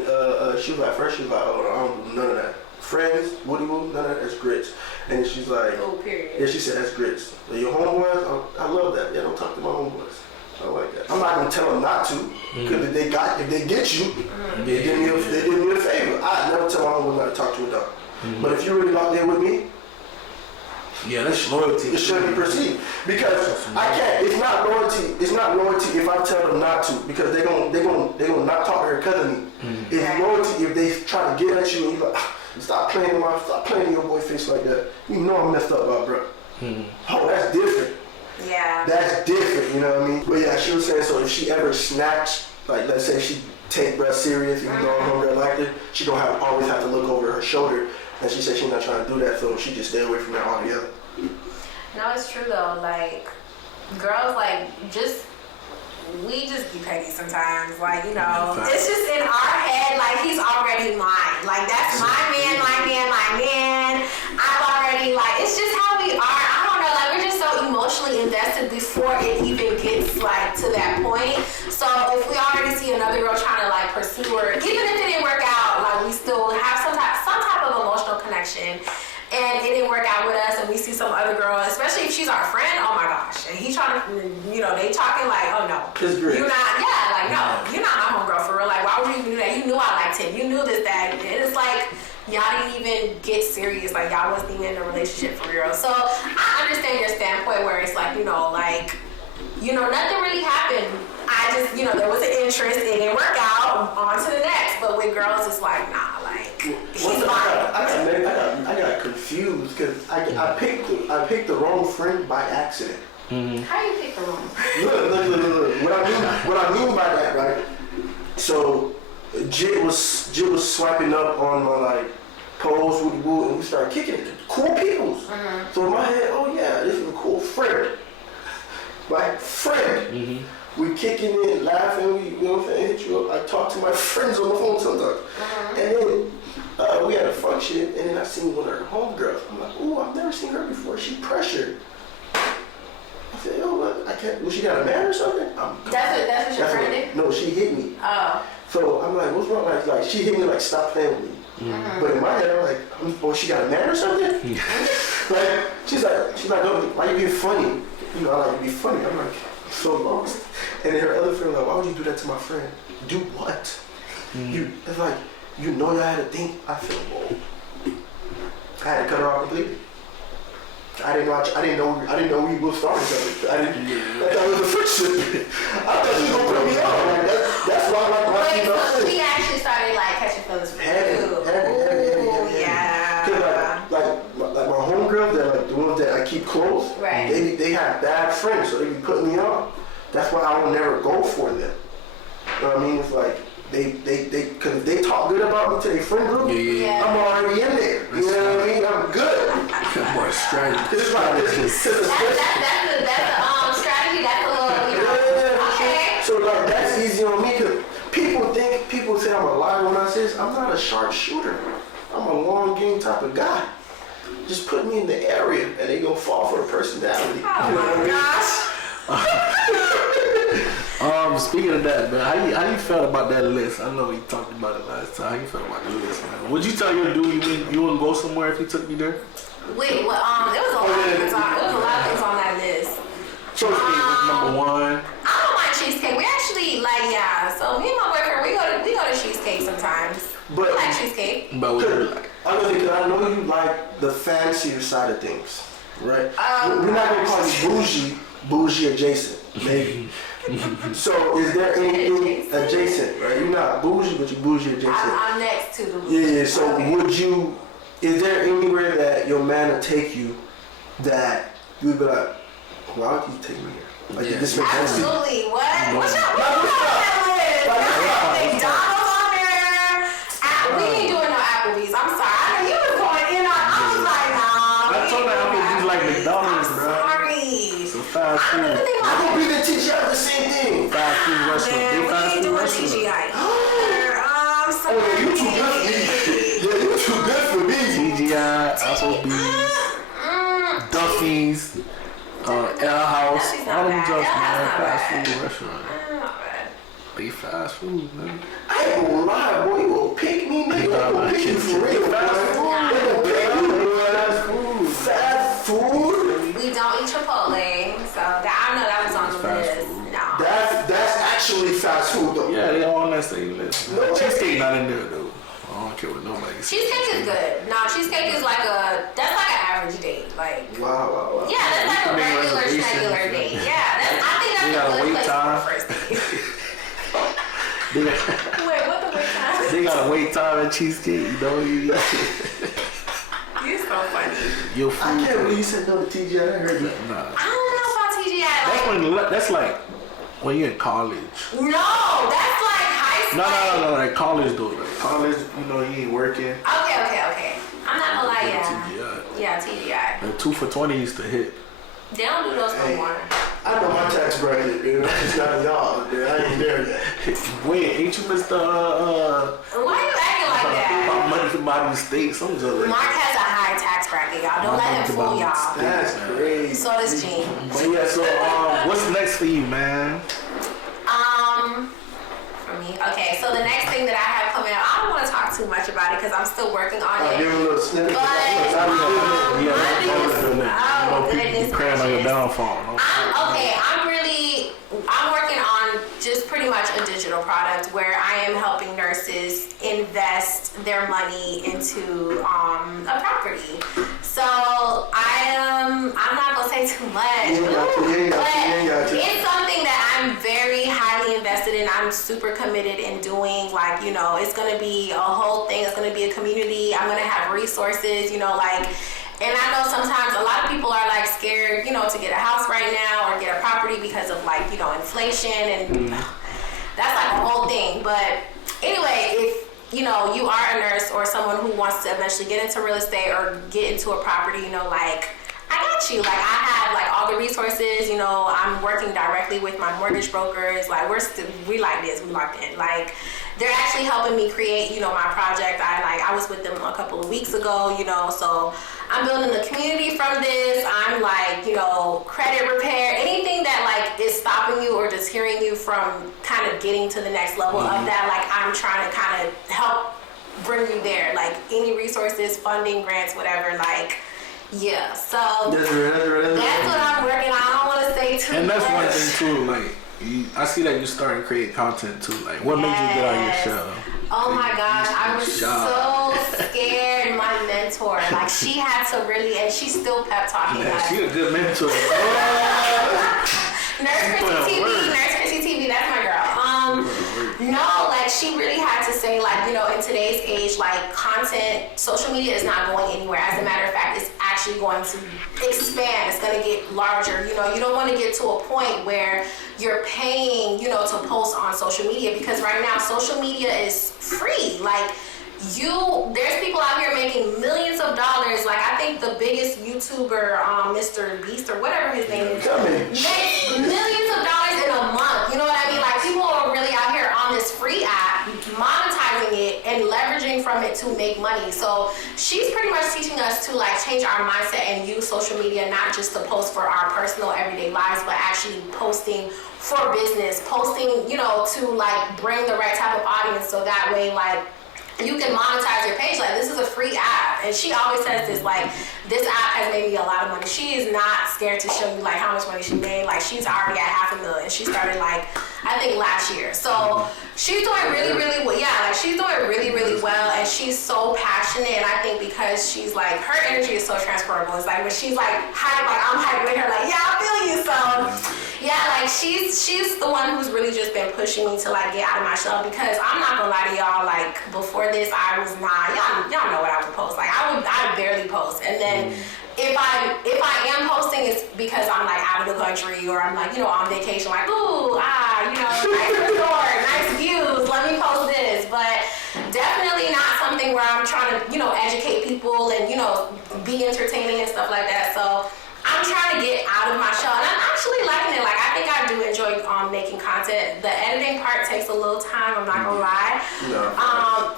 she was like, oh, I don't do none of that. Friends, woody woo, none of that, that's grits. And she's like, Oh, period. yeah, she said, that's grits. Your homeboys, I love that. Yeah, don't talk to my homeboys. I like that. I'm not gonna tell them not to, because if they get you, they did me a favor. I never tell my homeboys not to talk to a dog. But if you really locked in with me, Yeah, that's loyalty. it should be perceived, because I can't. It's not loyalty. It's not loyalty if I tell them not to, because they gonna not talk to her because of me. It's loyalty if they try to get at you and you like, stop playing in your boy face like that. You know I'm messed up, bro. Oh, that's different. Yeah. That's different. You know what I mean? But yeah, she was saying, so if she ever snatched, like let's say she take Brett serious, even though her homegirl liked it, she gonna always have to look over her shoulder. And she said she's not trying to do that, so she just stay away from that altogether. No, it's true though. Like girls, like just we just be petty sometimes. Like, you know, it's just in our head, like, he's already mine. Like, that's my man. I've already, like, it's just how we are. I don't know, like, we're just so emotionally invested before it even gets, like, to that point. So if we already see another girl trying to, like, pursue her, even if it didn't work out, like, we still have some type of emotional connection. And it didn't work out with us, and we see some other girl, especially if she's our friend, oh my gosh. And he trying to, you know, they talking like, oh no. You're not, yeah, like, no, you're not my homegirl for real. Like, why would you do that? You knew I liked him. You knew this, that. And it's like, y'all didn't even get serious. Like, y'all wasn't even in a relationship for real. So, I understand your standpoint where it's like, you know, like, you know, nothing really happened. I just, you know, there was an interest, it didn't work out, on to the next. But with girls, it's like, nah, like, he's mine. I got confused because I picked the wrong friend by accident. Mm-hmm. How you pick the wrong friend? Look. What I mean by that, right? So, Jit was swiping up on my like posts, and we started kicking it. Cool peoples. Mm-hmm. So in my head, oh yeah, this is a cool friend. Right? Friend. Mm-hmm. We kicking it, laughing, we, you know what I'm saying, hit you up. I talk to my friends on the phone sometimes. Mm-hmm. And then we had a function, and then I seen one of her homegirls. I'm like, ooh, I've never seen her before. She pressured. I said, yo, what? I can't, well, she got a man or something? That's what your friend did? No, she hit me. Oh. So I'm like, what's wrong? Like she hit me like, stop playing with me. Mm-hmm. But in my head, I'm like, oh, she got a man or something? Like, she's like, oh, why you being funny? You know, I like to be funny. I'm like, so lost. And then her other friend was like, why would you do that to my friend? Do what? Mm-hmm. It's like, you know y'all had a thing. I feel, whoa. I had to cut her off completely. I didn't know we both started each other. I thought it was a friendship. I thought she was gonna put me on. Like that's why I like my female friends. So we actually started like catching feelings for you. Heavy. Yeah. Cause like my homegirls, that like the ones that I keep close, right. They have bad friends, so they be putting me on. That's why I don't never go for them. You know what I mean? It's like they cause if they talk good about me to their friend group, I'm already in there. You know what I mean? I'm good. More strategy. It's like that's the strategy. That's a little, you know. Okay. So like that's easy on me because people say I'm a liar when I say this. I'm not a sharp shooter. I'm a long game type of guy. Just put me in the area and they gonna fall for the personality. Oh my gosh. Speaking of that, man, how you felt about that list? I know we talked about it last time. How you felt about the list, man? Would you tell your dude you wouldn't go somewhere if he took me there? Wait, what? There was a lot of things on that list. Cheesecake was number one. I don't mind cheesecake. We actually so me and my boyfriend, we go to cheesecake sometimes. But, we like cheesecake. But what do you like? I know you like the fancier side of things, right? We're not gonna call you bougie adjacent, maybe. So is there anything adjacent, right? You're not bougie, but you're bougie adjacent. I'm next to the bougie. Yeah, so okay. Is there anywhere that your man will take you that you would be like, why would you take me here? Like, this makes sense. Absolutely. What? What's your list? McDonald's on there. We ain't doing no Applebee's. I'm sorry. I know you was going in on. I was like, nah. I told her Applebee's like McDonald's, bro. Sorry. It's a fast food. I don't be the TGI the same thing. Fast food restaurant. Big fast food restaurant. TGI. I'm sorry. Oh, you too good for me. Yeah, you too good for me. TGI, Applebee's, Duffy's. L House, all them jobs, man. Fast food restaurant. Be fast food, man. I ain't gonna lie, boy. You gonna pick me, nigga? You gonna pick you for real? Fast food. You gonna pick me, boy? Fast food. Fast food. We don't eat Chipotle, so I know that was on the list. Food. No. That's actually fast food, though. Yeah, they all on that same list. No, cheesecake not in there though. I don't care what nobody says. Cheesecake is good. No, cheesecake is like an average date. Like wow. Yeah, that's like a regular date. Yeah, I think that's a good place for a first date. Wait, what the wait time? They got a wait time at cheesecake, you know. You're so funny. Your food. I can't believe you said no to TGI. I heard that. Nah. I don't know about TGI. That's like when you're in college. No, that's like high school. No, like college though. Like college, you know, you ain't working. Okay. I'm not gonna lie, TGI. Yeah, TGI. And 2 for $20 used to hit. They don't do those no more. I I know my tax bracket, man. I just got y'all, man. I ain't there yet. Wait, ain't you Mr. Why you acting like that? Money from my mistakes. I'm just like, Mark has a high tax bracket, y'all. Don't let him fool y'all. That's crazy. So does Gene. But yeah, so what's next for you, man? For me, okay. So the next thing that I have coming up, I don't want to talk too much about it because I'm still working on it. Give a little snippet. But goodness Crying on your downfall. I'm working on just pretty much a digital product where I am helping nurses invest their money into a property. So I'm not gonna say too much, but it's something that I'm very highly invested in. I'm super committed in doing. Like, you know, it's gonna be a whole thing. It's gonna be a community. I'm gonna have resources. You know, like. And I know sometimes a lot of people are like scared, you know, to get a house right now or get a property because of like, you know, inflation and that's like a whole thing. But anyway, if, you know, you are a nurse or someone who wants to eventually get into real estate or get into a property, you know, like, I got you. Like, I have like all the resources, you know, I'm working directly with my mortgage brokers. Like, we like this, we locked in. Like, they're actually helping me create, you know, my project. I was with them a couple of weeks ago, you know, so I'm building a community from this. I'm like, you know, credit repair, anything that like is stopping you or deterring you from kind of getting to the next level of that. Like, I'm trying to kind of help bring you there. Like, any resources, funding, grants, whatever, like, yeah. So that's what I'm working on. I don't want to say too much. And that's one thing too, like, I see that you're starting to create content too. Like, what made you get out of your shell? Oh my gosh, I was so scared. My mentor, like, she had to really, and she's still pep talking. Yeah, she's a good mentor. Nurse Chrissy TV, that's my girl. No, like, she really had to say, like, you know, in today's age, like, content, social media is not going anywhere. As a matter of fact, it's actually going to expand. It's going to get larger. You know, you don't want to get to a point where you're paying, you know, to post on social media, because right now social media is free. Like, there's people out here making millions of dollars. Like, I think the biggest YouTuber, Mr. Beast or whatever his name is, makes millions of dollars in a month. You know what I mean? Like, people are really out here on this free app, monetizing it and leveraging from it to make money. So she's pretty much teaching us to like change our mindset and use social media not just to post for our personal everyday lives, but actually posting for business, posting, you know, to like bring the right type of audience, so that way, like, you can monetize your page. Like, this is a free app. And she always says this, like, this app has made me a lot of money. She is not scared to show you, like, how much money she made. Like, she's already at $500,000. She started, like, I think last year. So she's doing really, really well. Yeah, like, she's doing really, really well. And she's so passionate. And I think because she's, like, her energy is so transferable. It's like, when she's, like, hype, like, I'm hyped with her, like, yeah, I feel you. So, yeah, like, she's the one who's really just been pushing me to, like, get out of my shell. Because I'm not gonna lie to y'all, like, before this, I was not, y'all know what I would post. Like, I barely post. And then if I am posting, it's because I'm like out of the country, or I'm like, you know, on vacation, like, ooh, you know, nice resort, nice views, let me post this. But definitely not something where I'm trying to, you know, educate people and, you know, be entertaining and stuff like that. So I'm trying to get out of my shell, and I'm actually liking it. Like, I think I do enjoy making content. The editing part takes a little time, I'm not gonna lie.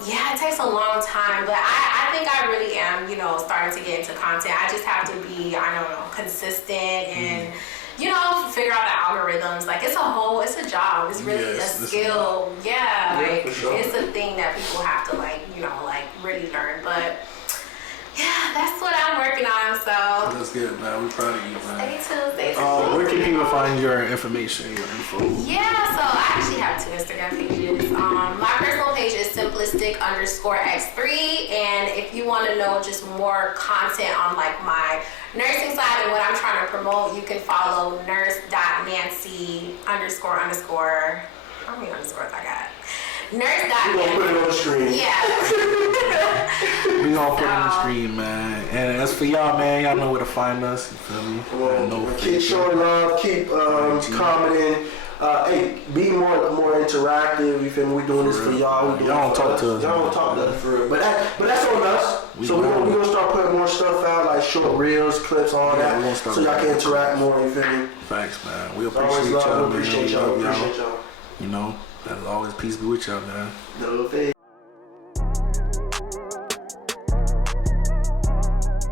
Yeah, it takes a long time, but I think I really am, you know, starting to get into content. I just have to be, I don't know, consistent and, you know, figure out the algorithms. Like, it's a job. It's really a skill. Like, sure. It's a thing that people have to, like, you know, like, really learn. But yeah, that's what I'm working on, so. That's good, man. We're proud of you, man. Stay tuned. Where can people find your information, your info? Yeah, so I actually have 2 Instagram pages. My personal page is simplistic_x3, and if you want to know just more content on like my nursing side and what I'm trying to promote, you can follow nurse.nancy__. How many underscores I got? Nurse. We're gonna put it on the screen. Yeah. We gonna put it on the screen, man. And as for y'all, man, y'all know where to find us. You feel me? Keep showing love. Keep commenting. Hey, be more interactive. You feel me? We doing this for y'all. Y'all don't talk to us. Y'all don't talk to us for real. But that's on us. So we're gonna start putting more stuff out. Like, short reels, clips, all Yeah, we gonna that, start so y'all with can that. interact more. You feel me? Facts, man. We Always appreciate love, y'all, we man. appreciate We y'all. love Appreciate y'all. You know, as always, peace be with y'all, man. No face.